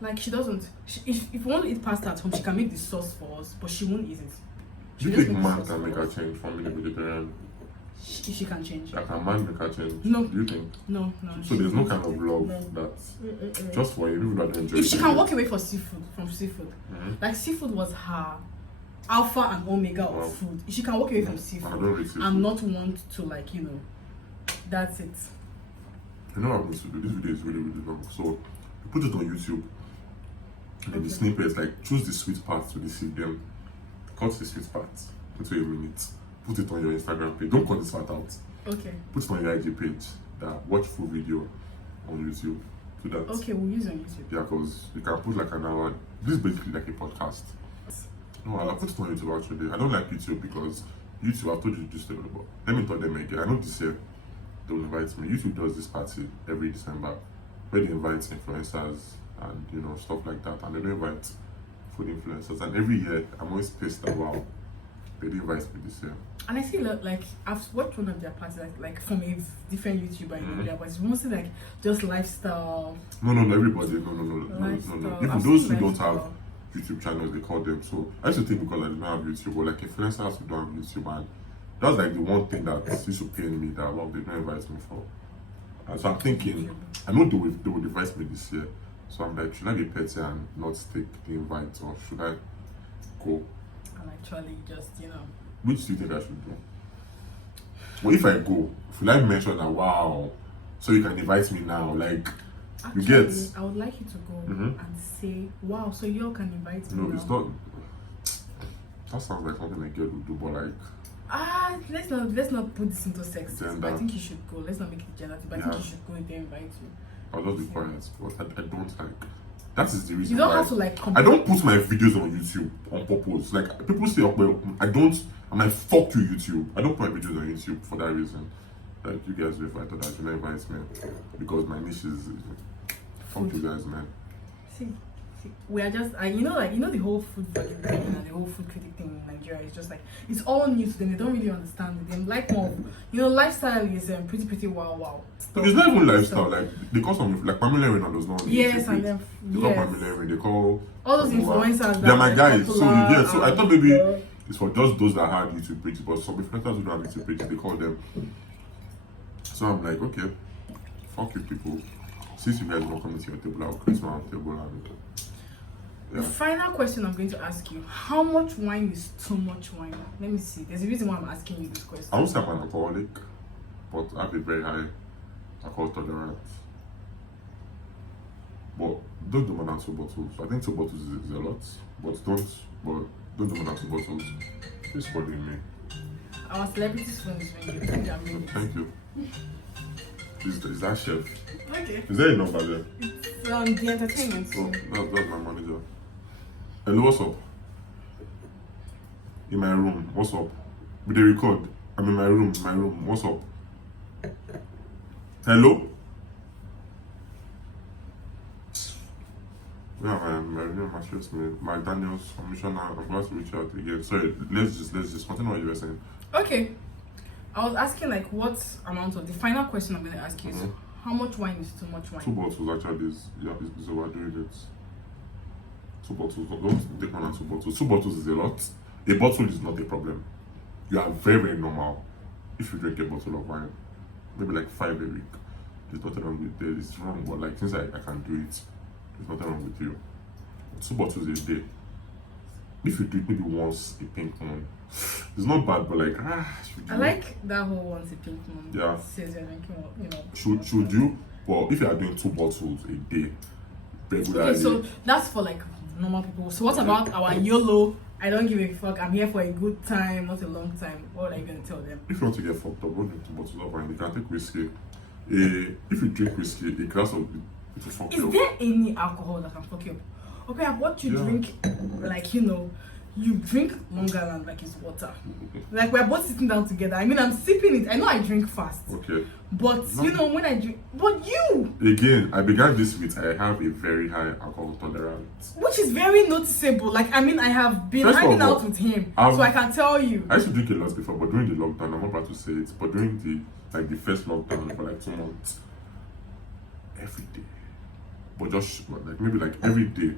Like she doesn't. If you want to eat pasta at home, she can make the sauce for us, but she won't eat it. Do you think man can make her change from being a vegetarian? She can change. Like a man make her change? No. Do you think? No. So there's no kind of love that just for you, people that enjoy. If she can walk away from seafood, like seafood was her alpha and omega of food. If she can walk away from seafood and not want to that's it. You know what I'm going to do? This video is really, really long. So you put it on YouTube. And the snippets, like choose the sweet parts to deceive them. Cut the sweet parts into a minute. Put it on your Instagram page. Don't cut this part out. Okay. Put it on your IG page. Watch full video on YouTube. Do that. Okay, we'll use it on YouTube. Yeah, because you can put like an hour. This is basically like a podcast. No, I'll put it on YouTube actually. I don't like YouTube because YouTube, I've told you just about. Let me tell them again. I know this year they'll invite me. YouTube does this party every December where they invite influencers and stuff like that, and they don't invite food influencers. And every year I'm always pissed that wow, they didn't invite me this year. And I see like I've watched one of their parties like from a different YouTuber in Nigeria, but it's mostly like just lifestyle. No, everybody. No. Even those who don't have YouTube channels, they call them. So I used to think because I didn't have YouTube, or like influencers who don't have YouTube, and that's like the one thing that used to pain me that they don't invite me for. And so I'm thinking, I know they would invite me this year. So I'm like, should I be petty and not take the invite, or should I go? And actually just Which do you think I should do? Well, if I go, should I mention that wow, so you can invite me now? Like, actually, you get. I would like you to go and say, wow, so you all can invite me. No, now. it's not. That sounds like something a girl would do, but like. Let's not put this into sex. Gender. I think you should go. Let's not make it gender. But I think you should go if they invite you. I'll just be quiet, but I don't like. That is the reason. You don't why have to like. I don't put my videos on YouTube on purpose. Like people say, I don't. I'm like, fuck you, YouTube. I don't put my videos on YouTube for that reason. Like you guys will fight that you not invite me because my niche is fuck you guys, man. See, we are just the whole food vlogging thing and the whole food critic thing in Nigeria is just like it's all new to them. They don't really understand it. They like more. Lifestyle is pretty wow. It's not even lifestyle. Like they call some like Pamela Reina does not. Yes, and then they call Pamela Reina. They call all those influencers. They're my guys. So you get. So I thought maybe it's for just those that had YouTube pages, but some influencers who don't have YouTube pages, they call them. So I'm like, okay, fuck you people. Since you guys don't come to your table, I'll create my own table and The final question I'm going to ask you: how much wine is too much wine? Let me see. There's a reason why I'm asking you this question. I won't say I'm an alcoholic, but I have a very high alcohol tolerance. But don't do more than 2 bottles. I think 2 bottles is a lot, but don't do more than 2 bottles. It's bothering me. Our celebrities phone is ringing. Thank you. Is that chef? Okay. Is there a number there? It's the entertainment. Oh, that's my manager. Hello, what's up? In my room, what's up? With the record. I'm in my room, what's up? Hello? Yeah, my room, my stress, my Daniel's commissioner. I'm glad to reach out again. Sorry, let's just continue what you were saying. Okay. I was asking like what amount of the final question I'm going to ask you is how much wine is too much wine? 2 bottles actually is overdoing it. 2 bottles, don't take more than 2 bottles. 2 bottles is a lot. A bottle is not a problem. You are very, very normal if you drink a bottle of wine. Maybe like 5 a week. There's nothing wrong with it. It's wrong, but like since I can do it, there's nothing wrong with you. 2 bottles a day. If you do it maybe once a pink one, it's not bad, but like I like that whole once a pink one. Yeah. Says you're drinking, you know. Should you? Well, if you are doing 2 bottles a day, regularly. Okay, so that's for like normal people. So what about our YOLO? I don't give a fuck. I'm here for a good time, not a long time. What are you gonna tell them? If you want to get fucked up, don't drink 2 bottles of wine. You can take whiskey. If you drink whiskey, a glass of it will fuck you Is up. there any alcohol that can fuck you up? Okay, what you drink, like you drink Longer Land like it's water. Like we're both sitting down together. I mean, I'm sipping it. I know I drink fast. Okay. But when I drink, but you. Again, I began this with I have a very high alcohol tolerance. Which is very noticeable. Like I mean, I have been First hanging of all, out with him, so I can tell you. I used to drink a lot before, but during the lockdown, I'm not about to say it, but during the first lockdown for like 2 months, every day. But just like maybe like every day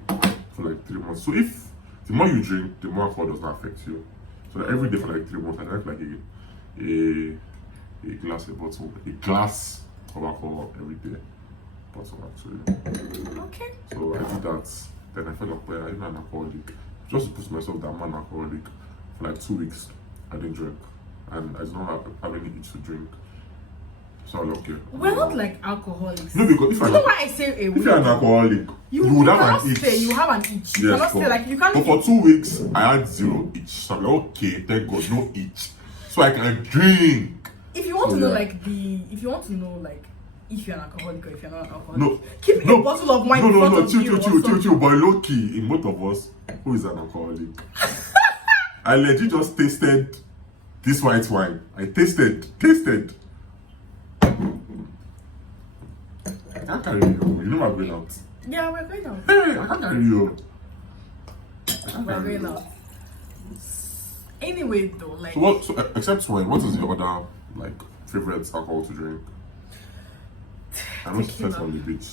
for like 3 months. So if the more you drink, the more alcohol does not affect you. So like every day for like 3 months, I drank like a glass of alcohol every day. Bottle actually. Okay. So I did that. Then I felt like, well, I'm an alcoholic. Just to put myself that I'm an alcoholic. For like 2 weeks, I didn't drink, and I did not have any itch to drink. So I'm okay. We're not like alcoholics. No, because if you know why I say if you're an alcoholic, you would have an itch. You have an itch. You Yes, cannot say like you can't. But for 2 weeks, I had 0 itch. So I'm like, okay, thank God, no itch. So I can drink. If you want to know if you want to know like if you're an alcoholic or if you're not an alcoholic, keep a bottle of wine in front of you. Chill. But low key, in both of us, who is an alcoholic? I legit just tasted this white wine. I tasted. I can't carry you. You know I'm going out. Yeah, we're going out. Hey, I can't carry you. We're going out. Anyway, though, like. So except wine, what is your other like favorite alcohol to drink? I know sex on the beach.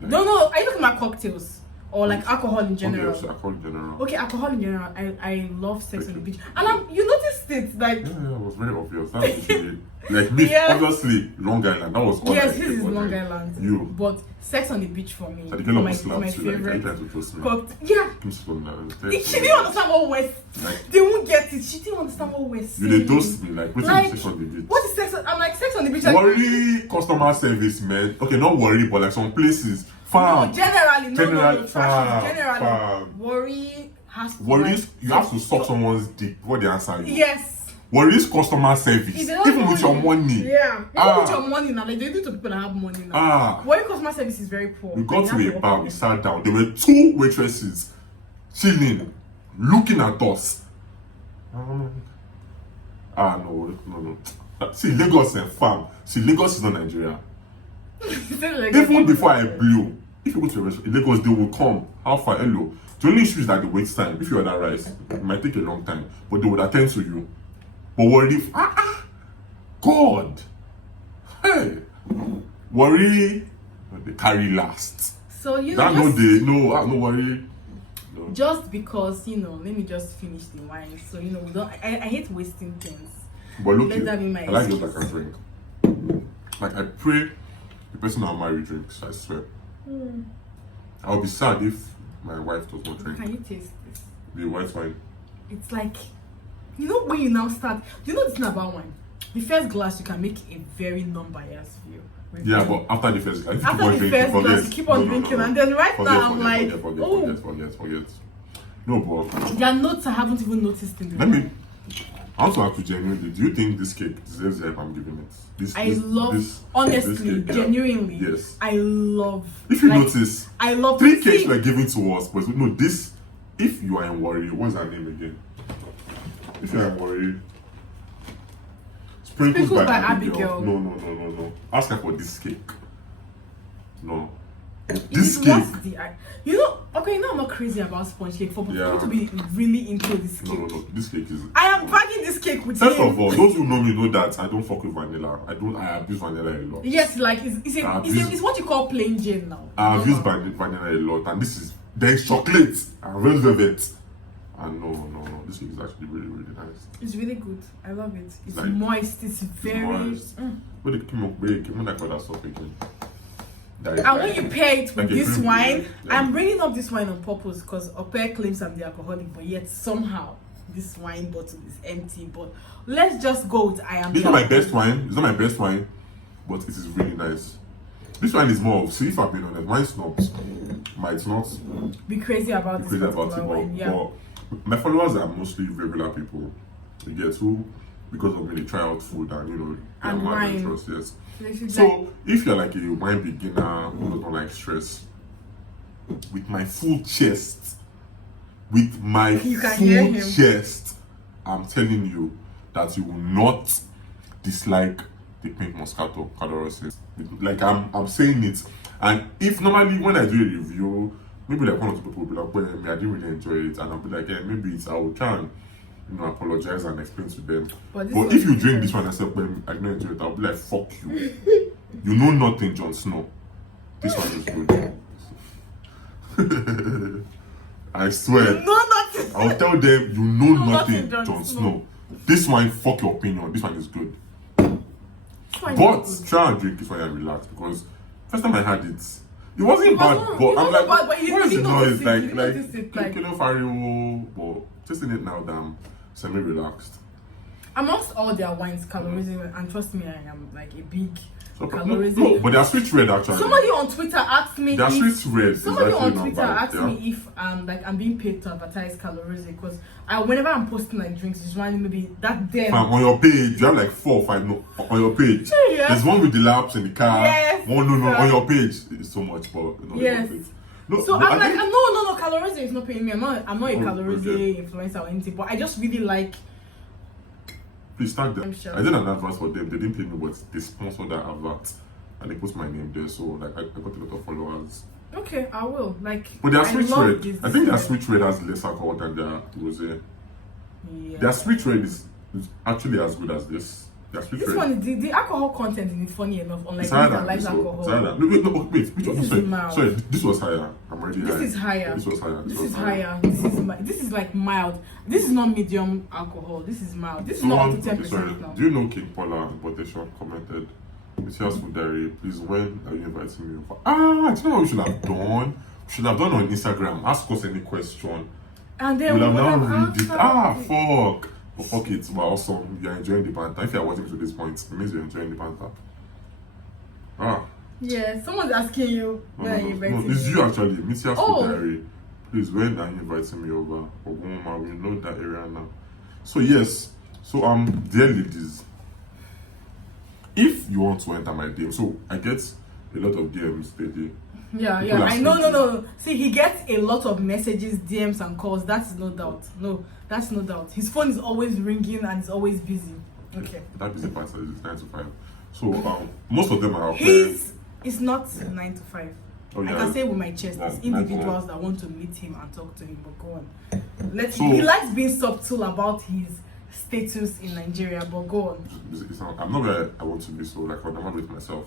Like, No. Are you looking at cocktails or like alcohol in general? Okay, so alcohol in general. Okay, alcohol in general. I love sex on the beach, and you noticed it like. Yeah, it was very obvious. That was literally like me. Obviously, Long Island. That was all. Yes, his is Long Island. You. But sex on the beach for me. So the girl my slaps you, favorite. like, to toast me. Yeah. She didn't understand what we're. They won't get it. She didn't understand what we're saying. You they toast me like what's sex on the beach? What is sex? I'm like sex on the beach. Like, worry customer service, man. Okay, not worry, but like some places. Farm. No, generally. Farm. Worry has to. Worries, you have to suck someone's dick before they answer you. Yes. Worries customer service. Even with your money. Yeah. Even with your money now. Like they do it to people that have money now. Worry customer service is very poor. We got to a bar, we sat down. There were 2 waitresses chilling, looking at us. No. See, Lagos and farm. See, Lagos is not Nigeria. Even before I blew, if you go to a restaurant in Lagos, they will come. How far? Hello. The only issue is that the wait time. If you order rice, it might take a long time, but they would attend to you. But worry if God, hey, worry they carry last. So you that know, no worry. No. Just because let me just finish the wine. So we don't. I hate wasting things. But look, Let that be my I like those that can drink. Like I pray the person I'll marry drinks. I swear. I'll be sad if my wife does not drink. Can you taste this? The white wine. It's like, you know, when you now start, do you know this thing about wine? The first glass, you can make a very non-biased view. Yeah, but after the first glass, if you keep After on the drinking, first glass, forget. you keep on drinking, and then right now I'm like, forget. No, but there are notes I haven't even noticed in the let wine. me. I want to ask you genuinely, do you think this cake deserves the help I'm giving it? Honestly, this cake, genuinely, yes. I love. If you notice, I love 3 cakes were given to us, but no, this. If you are in worry, what's her name again? If you are in worry, Sprinkles by Abigail. No. Ask her for this cake. No. This cake. You know, okay, you know I'm not crazy about sponge cake. For people to be really into this cake. No. This cake is. I am bagging this cake with First him. of all, those who know me know that I don't fuck with vanilla. I abuse vanilla a lot. Yes, like it's what you call plain Jane now. I abuse vanilla a lot, and there is chocolate and red velvet. And no, this cake is actually really, really nice. It's really good. I love it. It's like, moist. It's very. Moist. But it came up that stuff again. And when you pair it with this wine, yeah. I'm bringing up this wine on purpose because Opey claims I'm the alcoholic, but yet somehow this wine bottle is empty. But let's just go with I am. It's not my best wine. It's not my best wine, but it is really nice. This wine is more of, see, if I've been honest, wine snobs might not be crazy about this wine. Yeah. But my followers are mostly regular people. You get who, because of me, they try out food and and wine. Yes. So if you're like a wine beginner who does not like stress, with my full chest, I'm telling you that you will not dislike the pink Moscato Calorosis. Like I'm saying it, and if normally when I do a review, maybe like one or two people will be like, well, I didn't really enjoy it, and I'll be like, yeah, maybe I will try and apologize and explain to them. But if you drink this one and say, well, I didn't enjoy it, I'll be like, fuck you. You know nothing, Jon Snow. This one is good. I swear. You know nothing. I'll tell them, you know nothing, Jon Snow. This one, fuck your opinion. This one is good. But try and drink this one and relax, because first time I had it, it wasn't bad, but I'm like, what is the noise? But tasting it now that I'm semi-relaxed. Amongst all their wines, calorism, and trust me, I am like a big calorism. No, but they are sweet red actually. Somebody on Twitter asked me Somebody on Twitter asked me if I'm being paid to advertise calorism, because whenever I'm posting like drinks, it's running maybe that day. On your page, you have like 4 or 5 on your page. Yeah. There's one with the laps in the car. Yes. On your page. It's so much, but yes. No, so I'm like, no, calorism is not paying me. I'm not a calorism influencer or anything, but I just really like. Please tag them. Sure. I did an advert for them. They didn't pay me, but they sponsored that advert, and they put my name there. So like, I got a lot of followers. Okay, I will. Like, but their sweet red. I think their sweet red has less alcohol than their rosé. Yeah. Their sweet red is actually as good as this. This one, the alcohol content in it, funny enough, unlike light alcohol. Wait, which one? Sorry, this was higher. I'm already higher. This is higher. This was higher. This is higher. This is like mild. This is not medium alcohol. This is mild. This is not up to 10% now. Do you know King Paula and Botation commented, "It's your food diary. Please, when are you inviting me over?" Do you know what we should have done? We should have done on Instagram. Ask us any question. And then we'll have now read it. Fuck. But fuck it, we're awesome. You're enjoying the banter. If you're watching to this point, it means you're enjoying the banter. Yeah, someone's asking you when are you inviting me. It's you actually. Mitia's food diary. Please, when are you inviting me over? Ogumoma, we know that area now. So yes. So dear ladies, if you want to enter my DM, so I get a lot of DMs daily. Yeah, I know, no. See, he gets a lot of messages, DMs, and calls. That's no doubt. No, that's no doubt. His phone is always ringing and he's always busy. Okay. That busy part is 9 to 5. So most of them are. It's not 9 to 5. Oh, yeah. I can say with my chest, it's individuals that want to meet him and talk to him. But go on. He likes being subtle about his status in Nigeria. But go on. I'm not where I want to be, so like I'm not with myself.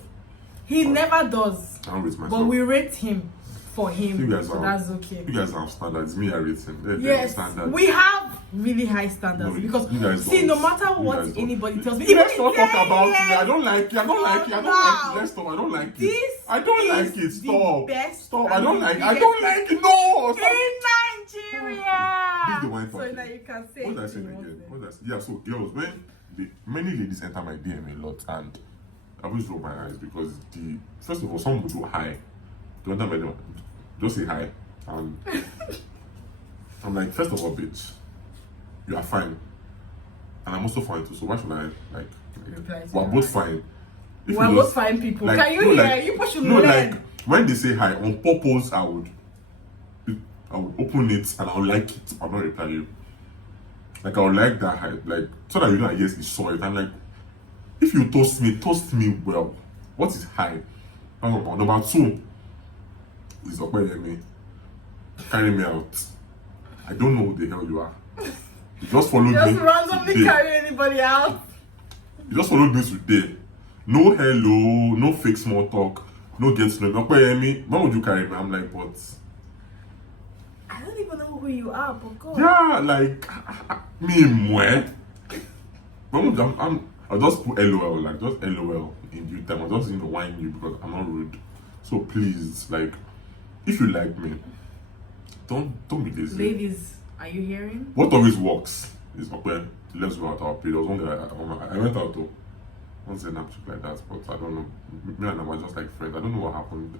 He never does. I'm with myself. But we rate him for him. You guys So that's okay. You guys have standards. Me, I rating. Yes, standards. we have really high standards No, because you guys see, don't. no matter You what guys don't. anybody tells me, Let's even not talk today, about it. I don't like it. I don't like it. I don't like it. Let's stop. I don't like it. This I don't like is it. the Stop. best Stop. I and don't the like it. I biggest don't like it. No. Stop. in Nigeria. This is the wine So talking. now you can say. What was I saying again? What was I saying? Yeah, so girls, when many ladies enter my DM a lot, and I always roll my eyes because first of all, someone would do hi. To enter my DM, just say hi. And I'm like, first of all, bitch, you are fine. And I'm also fine too, so why should I Reply to we're you. both fine. If We're you both just- fine people. like, Can you no, hear? like- You people should No, learn. like when they say hi on purpose, I would open it and I would like it. I'll not reply you. Like I would like that hi, like so that you know yes, you saw it. I'm like, if you toast me well. What is hi? Number 2 is Opeyemi. Carry me out. I don't know who the hell you are. You just followed me. Just randomly today. carry anybody out. You just followed me today. No hello, no fake small talk, no get to know me. Opeyemi, why would you carry me? I'm like, but I don't even know who you are, but God. yeah, like me mwe. I'll just put LOL, like just LOL in due time. I'll just whine you because I'm not rude. So please, like, if you like me, don't be lazy. Ladies, are you hearing? What always works is okay, let's go out our pay. There was one guy I went out to once an chick like that, but I don't know. Me and her were just like friends. I don't know what happened.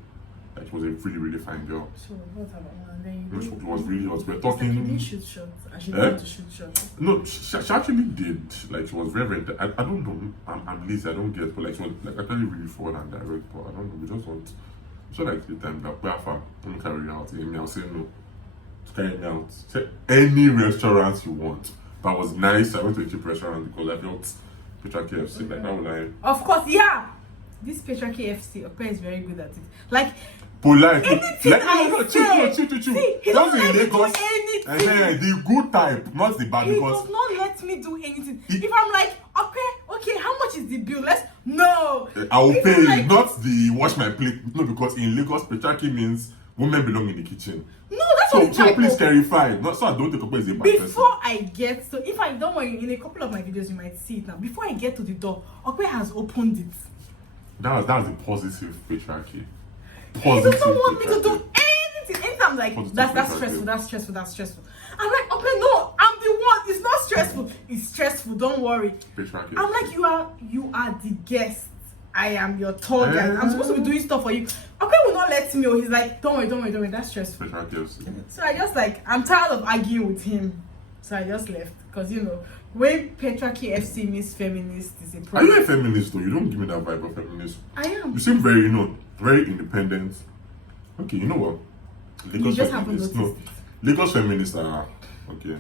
Like she was a really, really fine girl. So what about and then It you was really hot. We were It's like you talking. didn't shoot shots. I should Eh? learn to shoot shots. No, she actually did. Like she was very, very. I don't know. I'm lazy. I don't get. But like she was like actually really forward and direct. But I don't know. We just want. So like the time that where far let me carry you out. Me, I'll say no. Carry me out. Say any restaurant you want. That was nice. I went to a cheap restaurant because I felt Petra KFC. Like that was like Of course, yeah. This Petra KFC, Ope is very good at it. Like polite. anything Like I say. chill. See, he Just doesn't in let me do Lagos. anything. The good type, not the bad He because. does not let me do anything. If I'm like, okay, how much is the bill? No. I will If pay, I'm like, not the wash my plate. No, because in Lagos, Petraki means women belong in the kitchen. No, that's what it's So like. please clarify. Not so I don't take up as a bad person. Before I get so if I don't worry, in a couple of my videos you might see it now. Before I get to the door, Ope has opened it. That's the positive Petraki. He does not want me to do anything. Anytime I'm like, Positive that's Petraki. stressful. I'm like, Ope, no, I'm the one. It's not stressful. It's stressful. Don't worry. Petraki. I'm like, you are the guest. I am your tour guide. I'm supposed to be doing stuff for you. Ope will not let me. He's like, don't worry. That's stressful. Petraki FC. So I just like, I'm tired of arguing with him. So I just left. Because, when Petra KFC means feminist is a Are you problem. a feminist though? You don't give me that vibe of feminist. I am. You seem very, very independent. Okay, you know what? You just haven't feminists. noticed No, Lagos feminists are okay.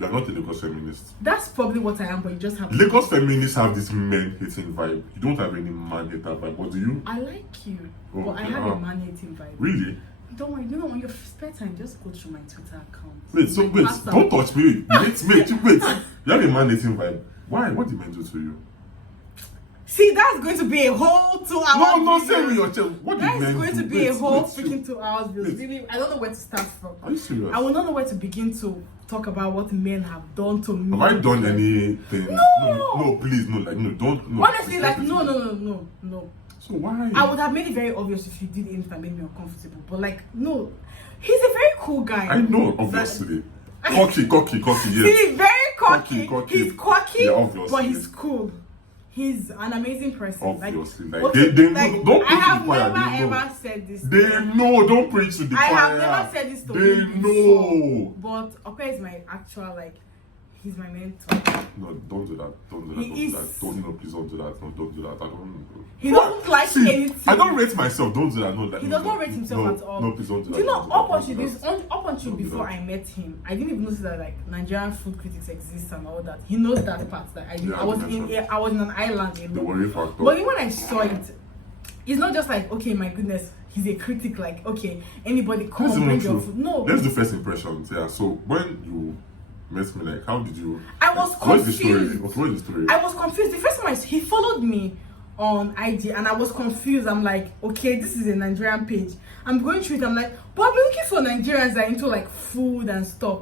You are not a Lagos feminist. That's probably what I am, but you just have. Lagos feminists have this men hating vibe. You don't have any man hater vibe. What do you? I like you, Oh, but I okay. have a man-hating vibe. Really? Don't worry. On your spare time, just go through my Twitter account. Wait, Awesome. don't touch me. Wait. You have a man hating vibe. Why? What did men do to you? See, that's going to be a whole 2 hours. No, say with your chest. What did That men is going do? to be a whole wait, freaking 2 hours. Wait. Really, I don't know where to start from. Are you serious? I will not know where to begin to talk about what men have done to me. Have I done anything? No. No, please, no, like, no, don't. No. Honestly, like, no. So why? I would have made it very obvious if you did anything that made me uncomfortable. But like, no, he's a very cool guy. I know, obviously. Cocky, yes. He's very cocky. Cocky. He's cocky, Yeah, obviously. but he's cool. He's an amazing person. Obviously, like, okay, they like, know, don't I preach to have the choir, never they know. ever said this. They know, don't preach to the I choir. have never said this to They him know. before. But Ope is my actual he's my mentor. No, don't do that. He is- Please don't do that. No, don't do that. I don't. He doesn't like See, anything. I don't rate myself. Don't do that. No, like, He no, does not no, rate himself no, at all. No, please don't do that. Do you know, Don't do that, up don't until do this, that. up until Don't do before that. I met him, I didn't even notice that Nigerian food critics exist and all that. He knows that part that I did. Yeah, I was you mentioned. I was in an island The alone. worry factor. But when I saw it, it's not just like, okay, my goodness, he's a critic. Like, okay, anybody come That's bring not your true. food. No, Let's do first impressions. Yeah. So when you met me, like, how did you? I was What's the story? confused. What's the story? I was confused. The first time he followed me on IG and I was confused. I'm like, okay, this is a Nigerian page. I'm going through it. I'm like, but I've been looking for Nigerians that are into like food and stuff.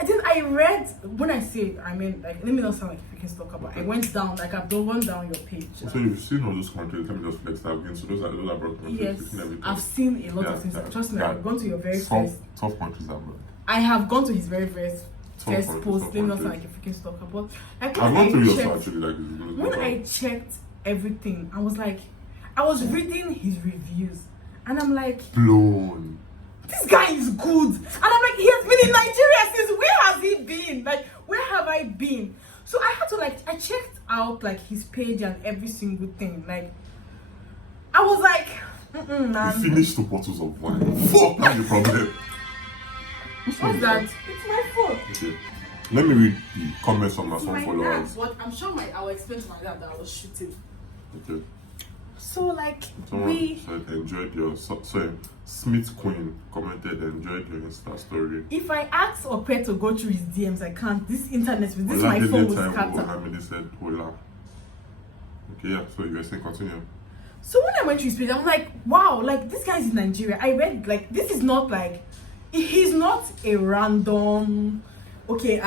And then I read, when I say, I mean, like, let me not sound like if you can talk about. I went down, like, I've gone down your page. So you've seen all those countries. Let me just flex that again. So those are broad countries. Yes, You've seen everything. I've seen a lot of things. Trust me, I've gone to your very first. Tough countries are bad. I have gone to his very first post. Let me not sound like if you can talk about. Like, I've gone to yours checked, actually. Like, when I checked everything, I was like, I was reading his reviews, and I'm like, blown. This guy is good. And I'm like, he has been in Nigeria since, where has he been? Like, where have I been? So I had to I checked out like his page and every single thing. Like, I was like, man. You finished 2 bottles of wine. Fuck, that's the problem. What's that? It's my phone. Okay. Let me read the comments from my It's phone my followers. dad, but I'm sure I'll explain to my dad that I was shooting. Okay. So like Someone said enjoyed your sorry, Smith Queen commented enjoyed your Insta story. If I ask Ope to go through his DMs, I can't. This internet with this my Olamide phone will Taiwo scatter. Olamide said hola. Okay, yeah, so you were saying continue. So when I went to his page, I'm like, wow, like this guy's in Nigeria. I read like this is not like he's not a random okay,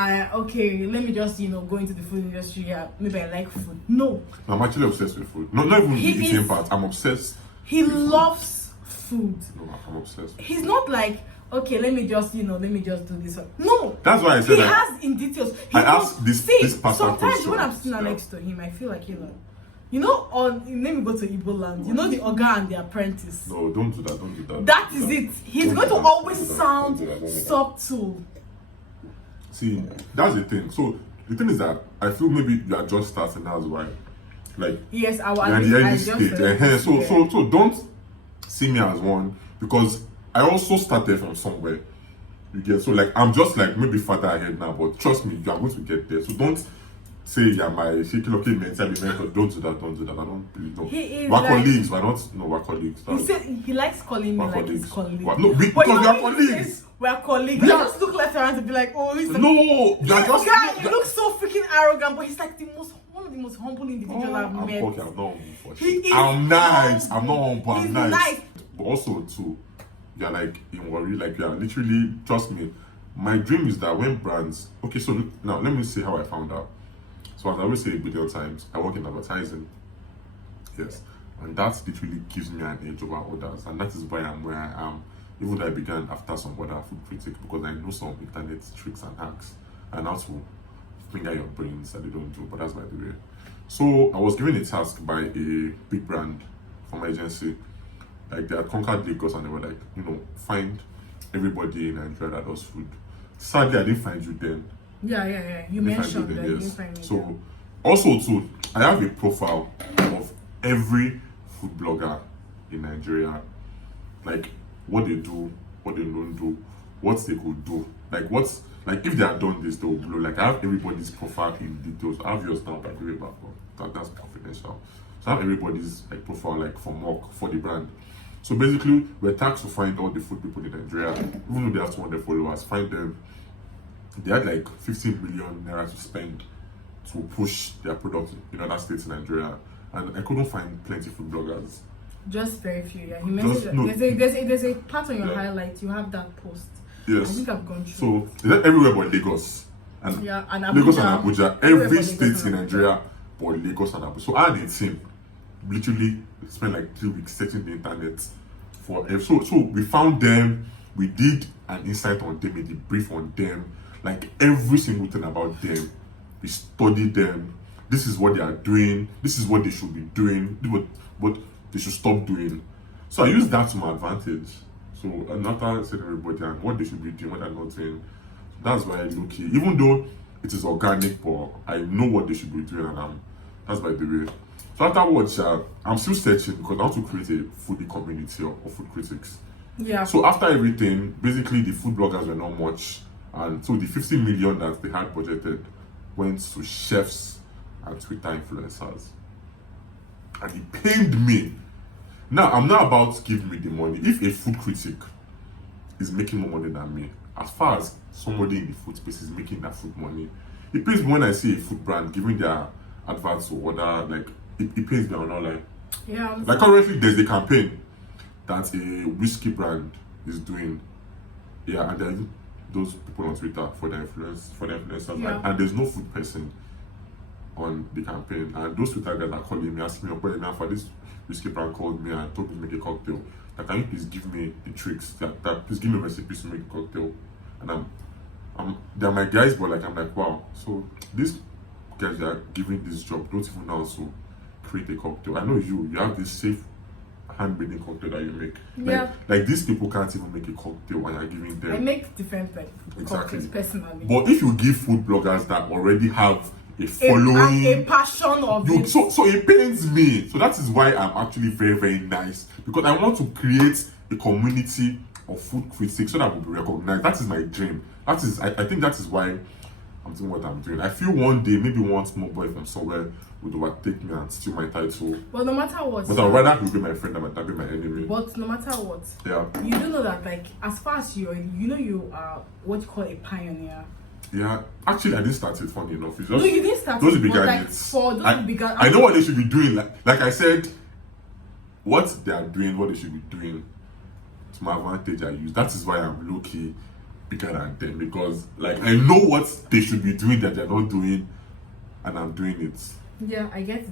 let me just go into the food industry. Yeah, maybe I like food. No. I'm actually obsessed with food. Not even the eating part. I'm obsessed. He loves food. No, I'm obsessed. He's not like, okay, let me just do this one. No. That's why I said he has in details. I asked this past sometimes when I'm sitting next to him, I feel like let me go to Igbo land. You know the Oga and the apprentice. No, don't do that. Don't do that. That is it. He's going to always sound subtle. See, that's the thing. So the thing is that I feel maybe you are just starting. That's why, like, yes, I you're in the early stage. So don't see me as one because I also started from somewhere. You get so like I'm just like maybe further ahead now, but trust me, you are going to get there. So don't say you're my shaky lucky mentor. Don't do that. I don't really know. We're colleagues. We're colleagues. He said he likes calling me like his colleague. No, because we are colleagues. We're colleagues. Yeah. I just look left around to be like, oh, he's like, no, you're just guy. He looks so freaking arrogant, but he's like one of the most humble individuals I've met. Okay, I'm not humble for He is I'm nice. I'm not humble. I'm He's nice. But also too, you're like in worry. Like you're literally. Trust me. My dream is that when brands. Okay, so now let me see how I found out. So as I always say a billion times, I work in advertising. Yes, and that literally gives me an edge over others, and that is why I'm where I am. Even though I began after some other food critics because I know some internet tricks and hacks and how to finger your brains that they don't do, but that's by the way. So I was given a task by a big brand from my agency. Like they had conquered Lagos and they were like, find everybody in Nigeria that does food. Sadly, I didn't find you then. Yeah. You mentioned that you didn't find me. So also too, I have a profile of every food blogger in Nigeria. Like what they do, what they don't do, what they could do. Like if they had done this, they would blow. Like I have everybody's profile in details. I have yours now, by the way, but that's confidential. So I have everybody's like profile like from work for the brand. So basically, we're tasked to find all the food people in Nigeria, even though they have 200 followers, find them. They had like 15 million naira to spend to push their product in other states in Nigeria, and I couldn't find plenty food bloggers. Just very few, yeah. He mentioned there's a part on your highlight. You have that post. Yes. I think I've gone through. So is that everywhere but Lagos? And Abuja. Lagos and Abuja. Every state in Nigeria but Lagos and Abuja. So I had a team literally spent like 3 weeks searching the internet for so we found them, we did an insight on them, a debrief on them, like every single thing about them. We studied them. This is what they are doing, this is what they should be doing, what they should stop doing. So I used that to my advantage. So and after I said everybody and what they should be doing, what they're not doing, that's why I look here. Even though it is organic, but I know what they should be doing, and that's by the way. So afterwards, I'm still searching because I want to create a foodie community of food critics. Yeah. So after everything, basically the food bloggers were not much, and so the 50 million that they had budgeted went to chefs and Twitter influencers, and it pained me. Now I'm not about to give me the money. If a food critic is making more money than me, as far as somebody in the food space is making that food money, it pains me when I see a food brand giving their adverts to other, like it pays me, I'm not lying. Yeah. Like currently, there's a campaign that a whiskey brand is doing. Yeah, and then those people on Twitter for the influencers, Yeah. and there's no food person on the campaign. And those Twitter guys are calling me, asking me, "Opeyemi, for this whiskey brand called me and told me to make a cocktail. Like, can you please give me the tricks? That please give me recipes to make a cocktail." And they're my guys, but like I'm like, wow. So these guys that are giving this job don't even know how to create a cocktail. I know you have this safe hand-making cocktail that you make. Yeah. Like these people can't even make a cocktail and you're giving them. I make different like Exactly. cocktails personally. But if you give food bloggers that already have a following, a passion of you, it. so it pains me. So that is why I'm actually very, very nice, because I want to create a community of food critics so that we'll be recognized. That is my dream. That is, I think that is why I'm doing what I'm doing. I feel one day, maybe one small boy from somewhere would overtake me and steal my title. But no matter what. But I'd rather he be my friend than be my enemy. But no matter what. Yeah. You do know that, like, as far as you know, you are what you call a pioneer. Yeah, actually, I didn't start it. Funny enough, it's just No, you didn't start those it. began But like, it. for those who began, I know what they should be doing. Like I said, what they are doing, what they should be doing to my advantage, I use. That is why I'm low key bigger than them, because like I know what they should be doing that they're not doing, and I'm doing it. Yeah, I get it.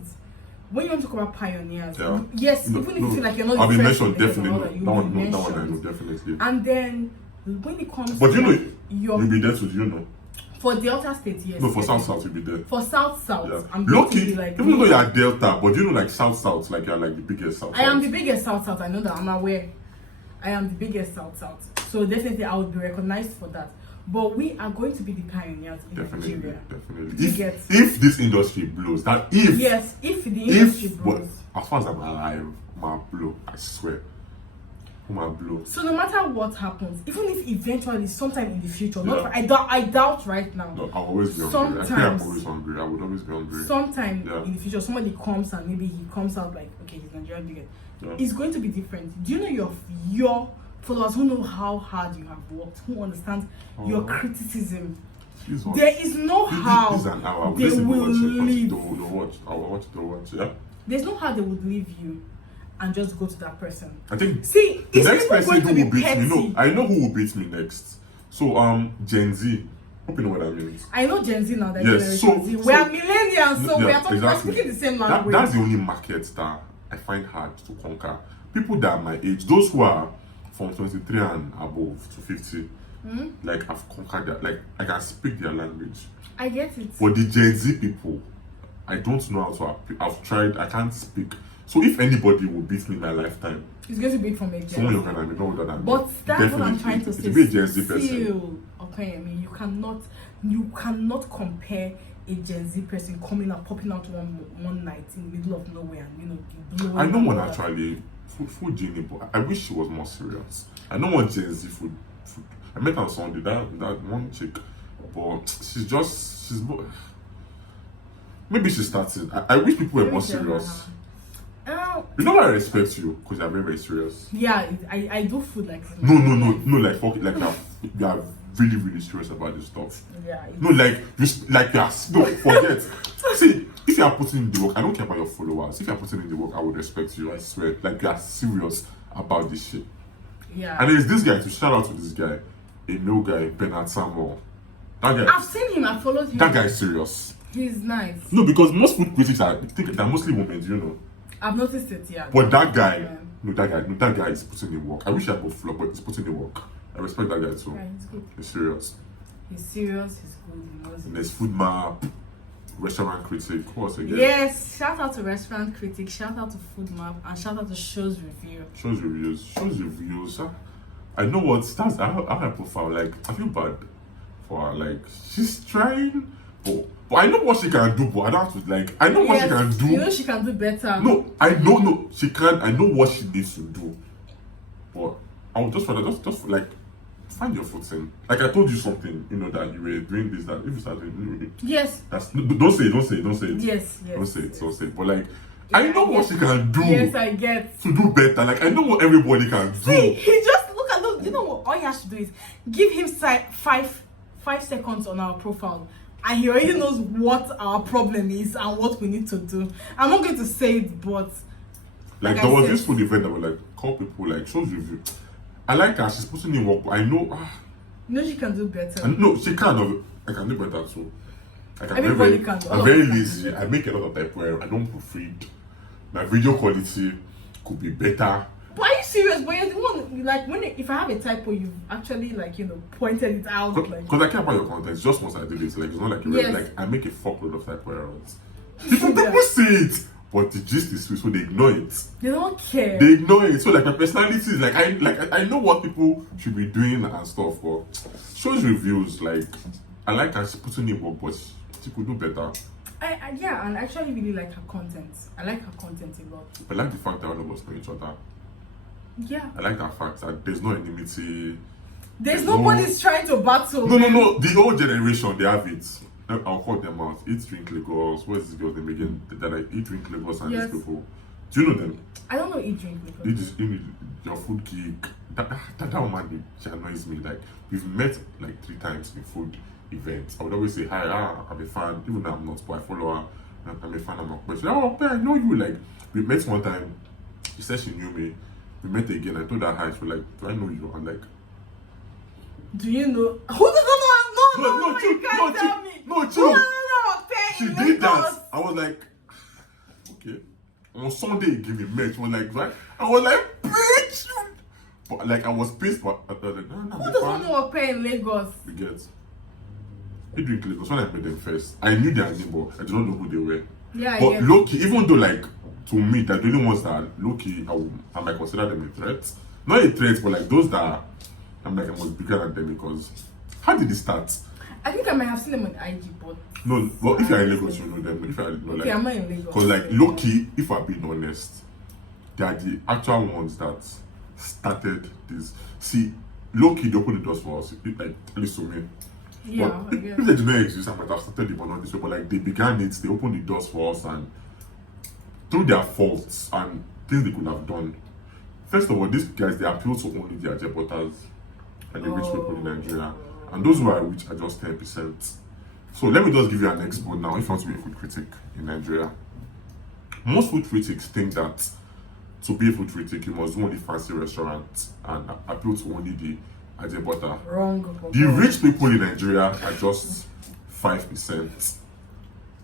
When you want to talk about pioneers, Yeah. yes, even if you feel like you're not I'll the be first mentioned, person definitely. or No, that, you'll that one, be no, that one I know, mentioned. definitely. And then when it comes But to you know, your you'll be there too, you know. for Delta State, yes. No, for yes, South, you'll be there. For South, Yeah. I'm going to Lucky, be like, even though you're Delta, but you know, like South, like you're like the biggest South. I am the biggest South. I know that. I'm aware. I am the biggest South. So definitely, I would be recognized for that. But we are going to be the pioneers in Definitely, Nigeria. definitely. You get. If this industry blows, that if Yes, if the industry but grows. as far as I'm alive, my blow, I swear, my blow. So no matter what happens, even if eventually, sometime in the future, Yeah. not I doubt right now. No, I'll always be hungry. I think I'm Sometimes. always hungry. I would always be hungry. Sometime Yeah. in the future, somebody comes and maybe he comes out like, okay, he's Nigerian bigot. Yeah. It's going to be different. Do you know your followers who know how hard you have worked, who understand your criticism? Please watch. There is no how This is an hour. they will leave. Don't watch. I'll watch. Yeah. There's no how they would leave you and just go to that person. I think See, the is next people person going who to be will beat petty? me. No, I know who will beat me next. So Gen Z. Hope you know what that means. I know Gen Z now. That Yes, generation Z. We so- are millennials, so we Yeah, are talking. exactly. We're speaking the same That, language. that's the only market that I find hard to conquer. People that are my age, those who are from 23 and above to 50, like I've conquered that. Like I can speak their language. I get it. For the Gen Z people, I don't know how to. I've tried. I can't speak. So if anybody will beat me in my lifetime, It's going to be from a Gen someone Z. younger than me, no older than me. But that's what I'm Definitely. trying to say. It'll be a Gen Z person. Still, okay, I mean, you cannot compare a Gen Z person coming out, popping out one night in the middle of nowhere, and blowing I know one up. actually, food genie, but I wish she was more serious. I know one Gen Z food. I met her on Sunday, that one chick, but she's more. Maybe she started. I wish people were more serious. You know why I respect you? Because you're very, very serious. Yeah, I do food like this. No, like fuck it, like you are really, really serious about this stuff. Yeah. No, like no, forget. See, if you are putting in the work, I don't care about your followers. If you are putting in the work, I would respect you. I swear, like you are serious about this shit. Yeah. And there's this guy. To shout out to this guy, a male guy, Bernard Samuel. That guy. I've seen him. I followed him. That guy is serious. He's nice. No, because most food critics they're mostly women, you know. I've noticed it. Yeah. But that guy, Yeah. that guy is putting in work. I wish I could flop, but he's putting in work. I respect that guy too. Yeah, he's good. He's serious. He's serious. He's good. He knows And it. there's food map, restaurant critic. Who else again? Yes, shout out to Restaurant Critic, shout out to Food Map, and shout out to Shows Review. Shows reviews. I know what that's her profile. Like I feel bad for her. Like she's trying, but I know what she can do. But I don't have to like. I know what she can do. You know she can do better. No, I don't know. She can. I know what she needs to do. But I would just rather just like find your footing. Like I told you something, you know, that you were doing this. That if you start doing it, Yes. that's don't say it. Don't say it. Don't say it. Yes. Don't say it. Yes. Don't say it. But like, I know what she can do Yes, I get. to do better. Like I know what everybody can do. See, he just look at those. You know what? All he has to do is give him 5 seconds on our profile. and he already knows what our problem is and what we need to do. I'm not going to say it, but like there was this food event that was like call people like shows review. I like her, she's putting in work, but I know she can do better. No, she can. I can do better too. Everybody can. I'm very lazy. I make a lot of typo error. I don't proofread. My video quality could be better. But are you serious? But you're the one, like, if I have a typo, you've actually, like, pointed it out. Because I care about your content. It's just once I delete it. Like, it's not like, like I make a fuckload of typo errors. People see it, but the gist is sweet, so they ignore it. They don't care. They ignore it. So, like, my personality is, like, I know what people should be doing and stuff, but shows reviews, like, I like her, she's putting in work, but she could do better. Yeah, and I actually really like her content. I like her content a lot. I like the fact that all of us know each other. Yeah. I like that fact that there's no enmity. There's nobody's trying to battle. No. The old generation, they have it. I'll call them out. Eat, drink, Lagos. Where's this girl name again? They're like Eat, drink, Lagos and these people. Do you know them? I don't know Eat, drink, Lagos. Your food geek. That woman, she annoys me. Like, we've met like 3 times in food events. I would always say, hi, I'm a fan. Even though I'm not, but I follow her. I'm a fan of her. She's like, oh, I know you. Like, we met one time. She said she knew me. We met again. I told her hi. She was like, do I know you? I'm like, do you know? Who doesn't know? No, you can't tell me. No, chill. No. She did that. I was like, okay. On Sunday, he gave me match. She was like, right? I was like, bitch. But like, I was pissed, but I was like, no. Who doesn't know Opeyemi in Lagos? We get. He drink Lagos. When I met them first, I knew their name, but I did not know who they were. Yeah, but low-key, even though like, to me, they're the only ones that low-key, I might consider them a threat. Not a threat, but like those that I'm like, I must be bigger than them because how did it start? I think I might have seen them on IG, but no. Well, if you're in Lagos, you know them. If you're like, okay, I'm not in Lagos. Because like low-key, if I'm being honest, they are the actual ones that started this. See, low-key, they opened the doors for us. Like at least to me. Yeah, but if they did not exist, I might have started it, but not this way. But like they began it, they opened the doors for us, and through their faults and things they could have done. First of all, these guys, they appeal to only the Ajepotas and the rich people in Nigeria, and those who are rich are just 10%. So let me just give you an expo now. If you want to be a food critic in Nigeria, most food critics think that to be a food critic, you must do only fancy restaurants and appeal to only the Ajebota. Wrong. The rich people in Nigeria are just 5%,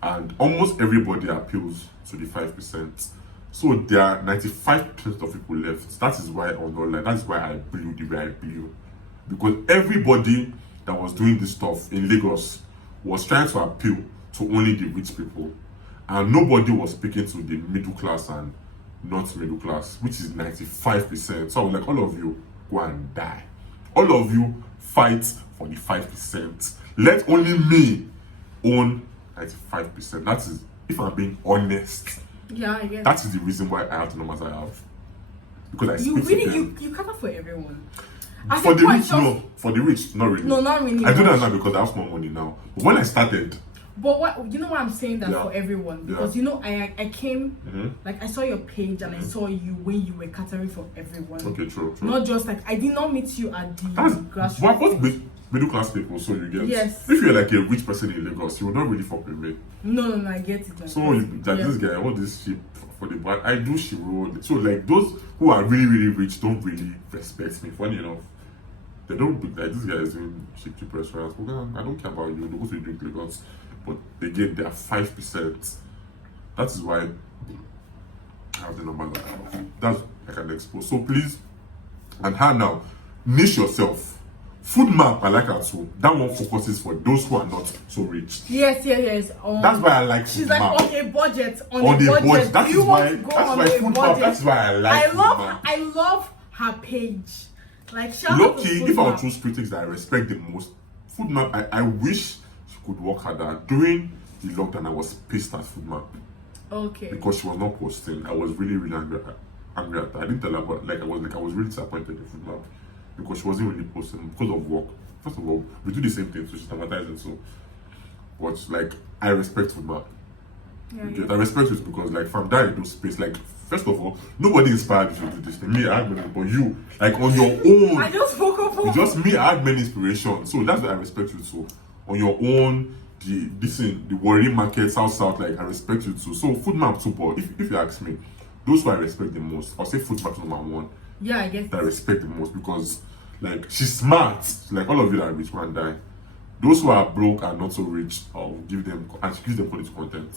and almost everybody appeals to the 5%. So there are 95% of people left. That is why that is why I blew the way I blew, because everybody that was doing this stuff in Lagos was trying to appeal to only the rich people, and nobody was speaking to the middle class and not middle class, which is 95%. So I was like, all of you go and die. All of you fight for the 5%. Let only me own 95%. That is, if I'm being honest. Yeah, I get that is the reason why I have the numbers I have. Because I speak really, to them. you cater for everyone. For the rich, no. For the rich, not really. No, not really. I do that now because I have more money now. But when I started. But what you know why I'm saying that for everyone? Because I came, like I saw your page and I saw you when you were catering for everyone. Okay, true. Not just like I did not meet you at the grassroots. But both middle class people, so you get. Yes. If you're like a rich person in Lagos, you will not really fuck with me. No, I get it. So this guy, all this shit for the bad, I do she roll. So like those who are really, really rich don't really respect me. Funny enough. They don't do like this guy is doing cheap restaurants. I don't care about you. They go to drink Lagos. But again, they are 5%. That is why I have the number that I have. That's like an expo. So please, and how now, niche yourself. Food map, I like her too. That one focuses for those who are not so rich. Yes. That's why I like she's food like map. on a budget. That is why food map. That's why I like food map. I love her page. Like low-key, if I would choose critics that I respect the most, food map, I wish she could work harder. During the lockdown, I was pissed at food map. Okay. Because she was not posting. I was really, really angry at her. I didn't tell her, but I was really disappointed in food map because she wasn't really posting because of work. First of all, we do the same thing, so she's advertising. So, but like, I respect food map. I respect it because like, from that in those space, like. First of all, nobody inspired you to do this thing. Me, I had many, but you, like on your own. I just woke up. Just me, I had many inspirations. So that's why I respect you. So on your own, the Warri Market, South, like I respect you too. So food map too, but if you ask me, those who I respect the most, I'll say food map number one. Yeah, I guess. That I respect the most because like she's smart. Like all of you that are rich man die. Those who are broke and not so rich, I'll give them, and she gives them quality content.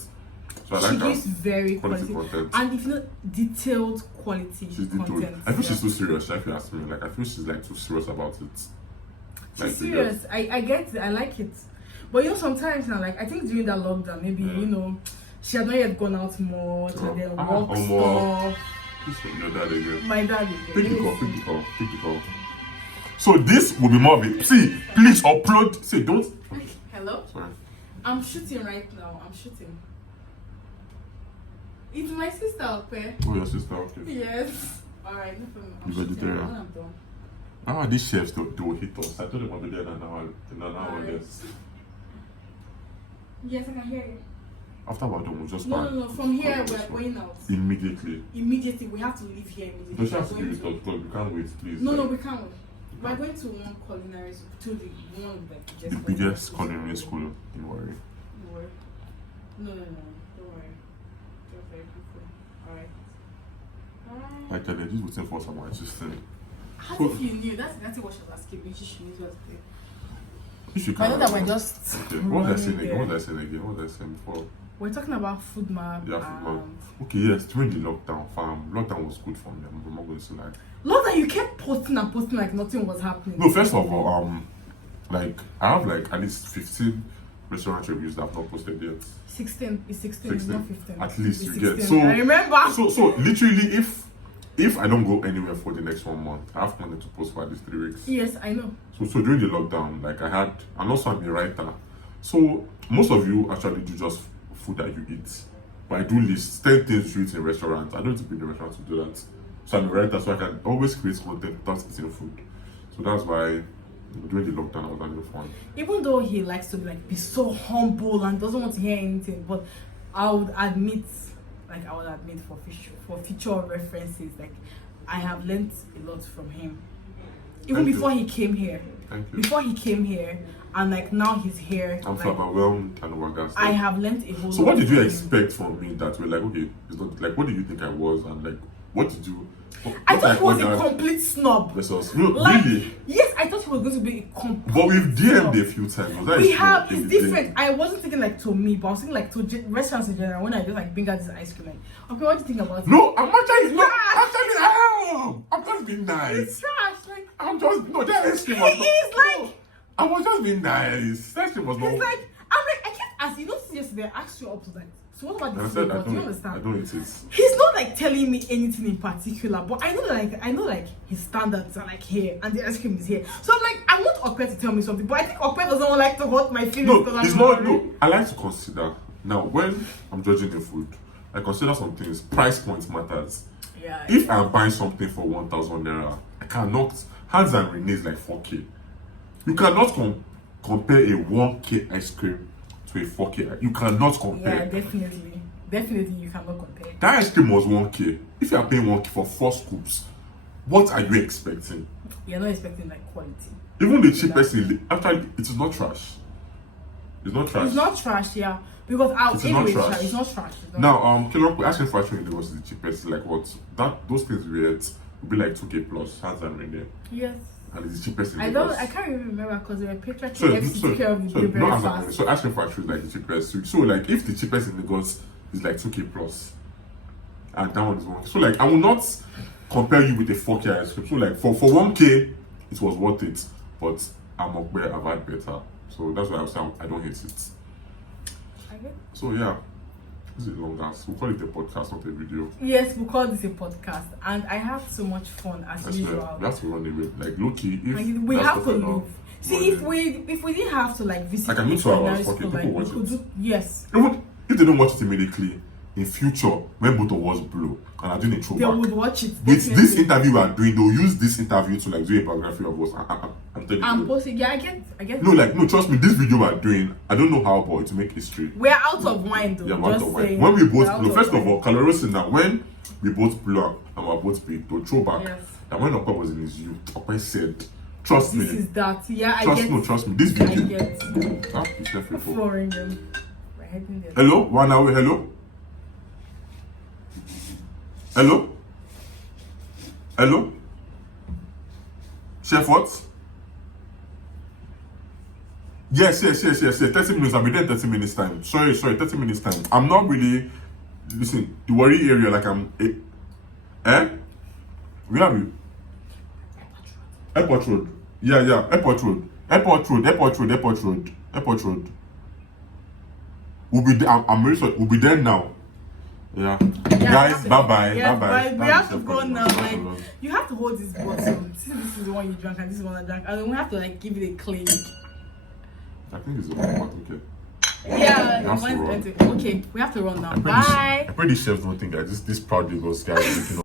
So I like she her. gives very quality content. And if not detailed quality She's detailed. content. I feel she's too serious. If you ask me, like I feel she's like too serious about it. She's serious. I get it. I like it. But you know, sometimes now, like I think during that lockdown, maybe you know, she had not yet gone out much and then work stuff. Your dad again. My dad again. Pick the call. So this will be more of a please upload. Say don't. Hello? Sorry. I'm shooting right now. I'm shooting. It's my sister, okay? Oh, your sister, okay. Yes. Alright, no problem. I'm You shooting vegetarian? when I'm done. Ah, these chefs they will hit us. I told them I'll be there in an hour. Yes. Yes, I can hear you. After we're done, we'll just No. From here, we are going out. Immediately. Immediately, we have to leave here immediately. Don't you have to be with us because we can't wait, please. No, we can't wait. We're going to one culinary school, to the one with The biggest culinary school in Warri. No, don't worry. You're very beautiful. Alright. Like I just waiting for someone to say. How if you knew? That's what she was asking me. She knew what to say. If you I can. know that we're just. Okay. What was I saying again? What was I saying before? We're talking about food map. Yeah, food map. Okay, yes, during the lockdown, lockdown was good for me. I'm not going to lie. Lockdown, you kept posting like nothing was happening. No, first of all, like I have like at least 15 restaurant reviews that I've not posted yet. 16. It's 16. It's not 15. At least it's you 16. get. So I remember. So literally, if I don't go anywhere for the next 1 month, I have content to post for at least 3 weeks. Yes, I know. So during the lockdown, like and also I'm a writer. So most of you actually do just food that you eat. But I do list 10 things you eat in restaurants. I don't need to be in the restaurant to do that. So I'm a writer, so I can always create content without eating food. So that's why during the lockdown I was having fun. Even though he likes to be so humble and doesn't want to hear anything, but I would admit for future references, like I have learned a lot from him. Even before he came here. Thank you. Before he came here, and like now he's here. I'm overwhelmed and overgassed. I have learned a whole lot. So what did you expect from me that were like, okay, it's not like what did you think I was, and like what did you I thought he was a complete snob. No, like, really? Yes, I thought he was going to be a complete But we've DM'd snob. a few times. It's different. I wasn't thinking like to me, but I was thinking like to restaurants in general. When I just like bring out this ice cream, like, okay, what do you think about it? No, I'm actually I'm just being nice. It's trash. Like that ice cream was it's like I was just being nice. That ice cream was not. it's like I kept asking. You know, yesterday I asked you up to that. So what about And I this? said Do you understand? I don't eat it. He's not like telling me anything in particular, but I know like his standards are like here and the ice cream is here. So I'm like, I want Okpe to tell me something, but I think Okpe doesn't like to hurt my feelings. No, it's not. No, I like to consider. Now, when I'm judging the food, I consider some things. Price points matters. Yeah. If I'm buying something for 1,000 naira, I cannot. Hands and Renee is like 4K. You cannot compare a 1K ice cream to a 4K. You cannot compare. Yeah, definitely you cannot compare. That ice cream was 1K. If you are paying 1K for 4 scoops, what are you expecting? You're not expecting like quality. Even the cheapest, actually, it is not trash. It's not trash. It's not trash, yeah. Because It's not trash. It's not trash. Now, Kilo, asking for actually in Lagos is the cheapest. Like what? Those things we ate would be like 2K plus, hands and Renee. Yes. And it's the cheapest in I Lagos. can't even remember because they were patriarchy. So not as and so asking for actually like the cheapest. So like if the cheapest in Lagos is like 2K plus, and that one is 1K. So like I will not compare you with a 4K ice cream. So like for 1K, it was worth it. But I'm up where I've had better. So that's why I was saying I don't hate it. Okay. So yeah, this is long ass. We'll call it a podcast, not a video. Yes, we'll call this a podcast, and I had so much fun as I swear, usual. we have to run away. Like Loki, if We that's have to stuff leave. See, if we didn't have to like visit, like I mean 2 hours, fuck it, school, people like, watch we could it. do, yes, Even if they don't watch it immediately, in future, when both of us blow and are doing a they throwback, would watch it. with definitely. this interview we are doing, they'll use this interview to like do a biography of us. I'm telling I'm you. posting. Yeah, I get. No, trust me, this video we are doing, I don't know how, but it will make history. We're out of wine though. Yeah, we're out just of wine. saying. When we We're both out blow, first wine. of all, Calorosin now, when we both blow up and we're both big, to throw back, Yes. that when Okpa was in his youth, Okpa said, Trust This me. is that. Yeah, I Trust get. no, trust me. This I video. get. Ah, be careful. Flooring them. We're heading there. Hello? 1 hour, hello? Hello? Hello? Chef, what? Yes. 30 minutes. I'll be there in 30 minutes time. Sorry, 30 minutes time. I'm not really. Listen, the worry area, like I'm. Eh? Where are you? Airport Road. Yeah. Airport Road. Airport Road. We'll be there. I'm really sorry. We'll be there now. Yeah. Guys, bye. Yeah, Bye. we have to go now. Like, you have to hold this bottle. This is the one you drank, and this is the one I drank. And we have to like give it a clean. I think it's okay. Yeah, have to run. okay, we have to run now. Bye. I pray these chefs don't think that this proud Lagos guy is looking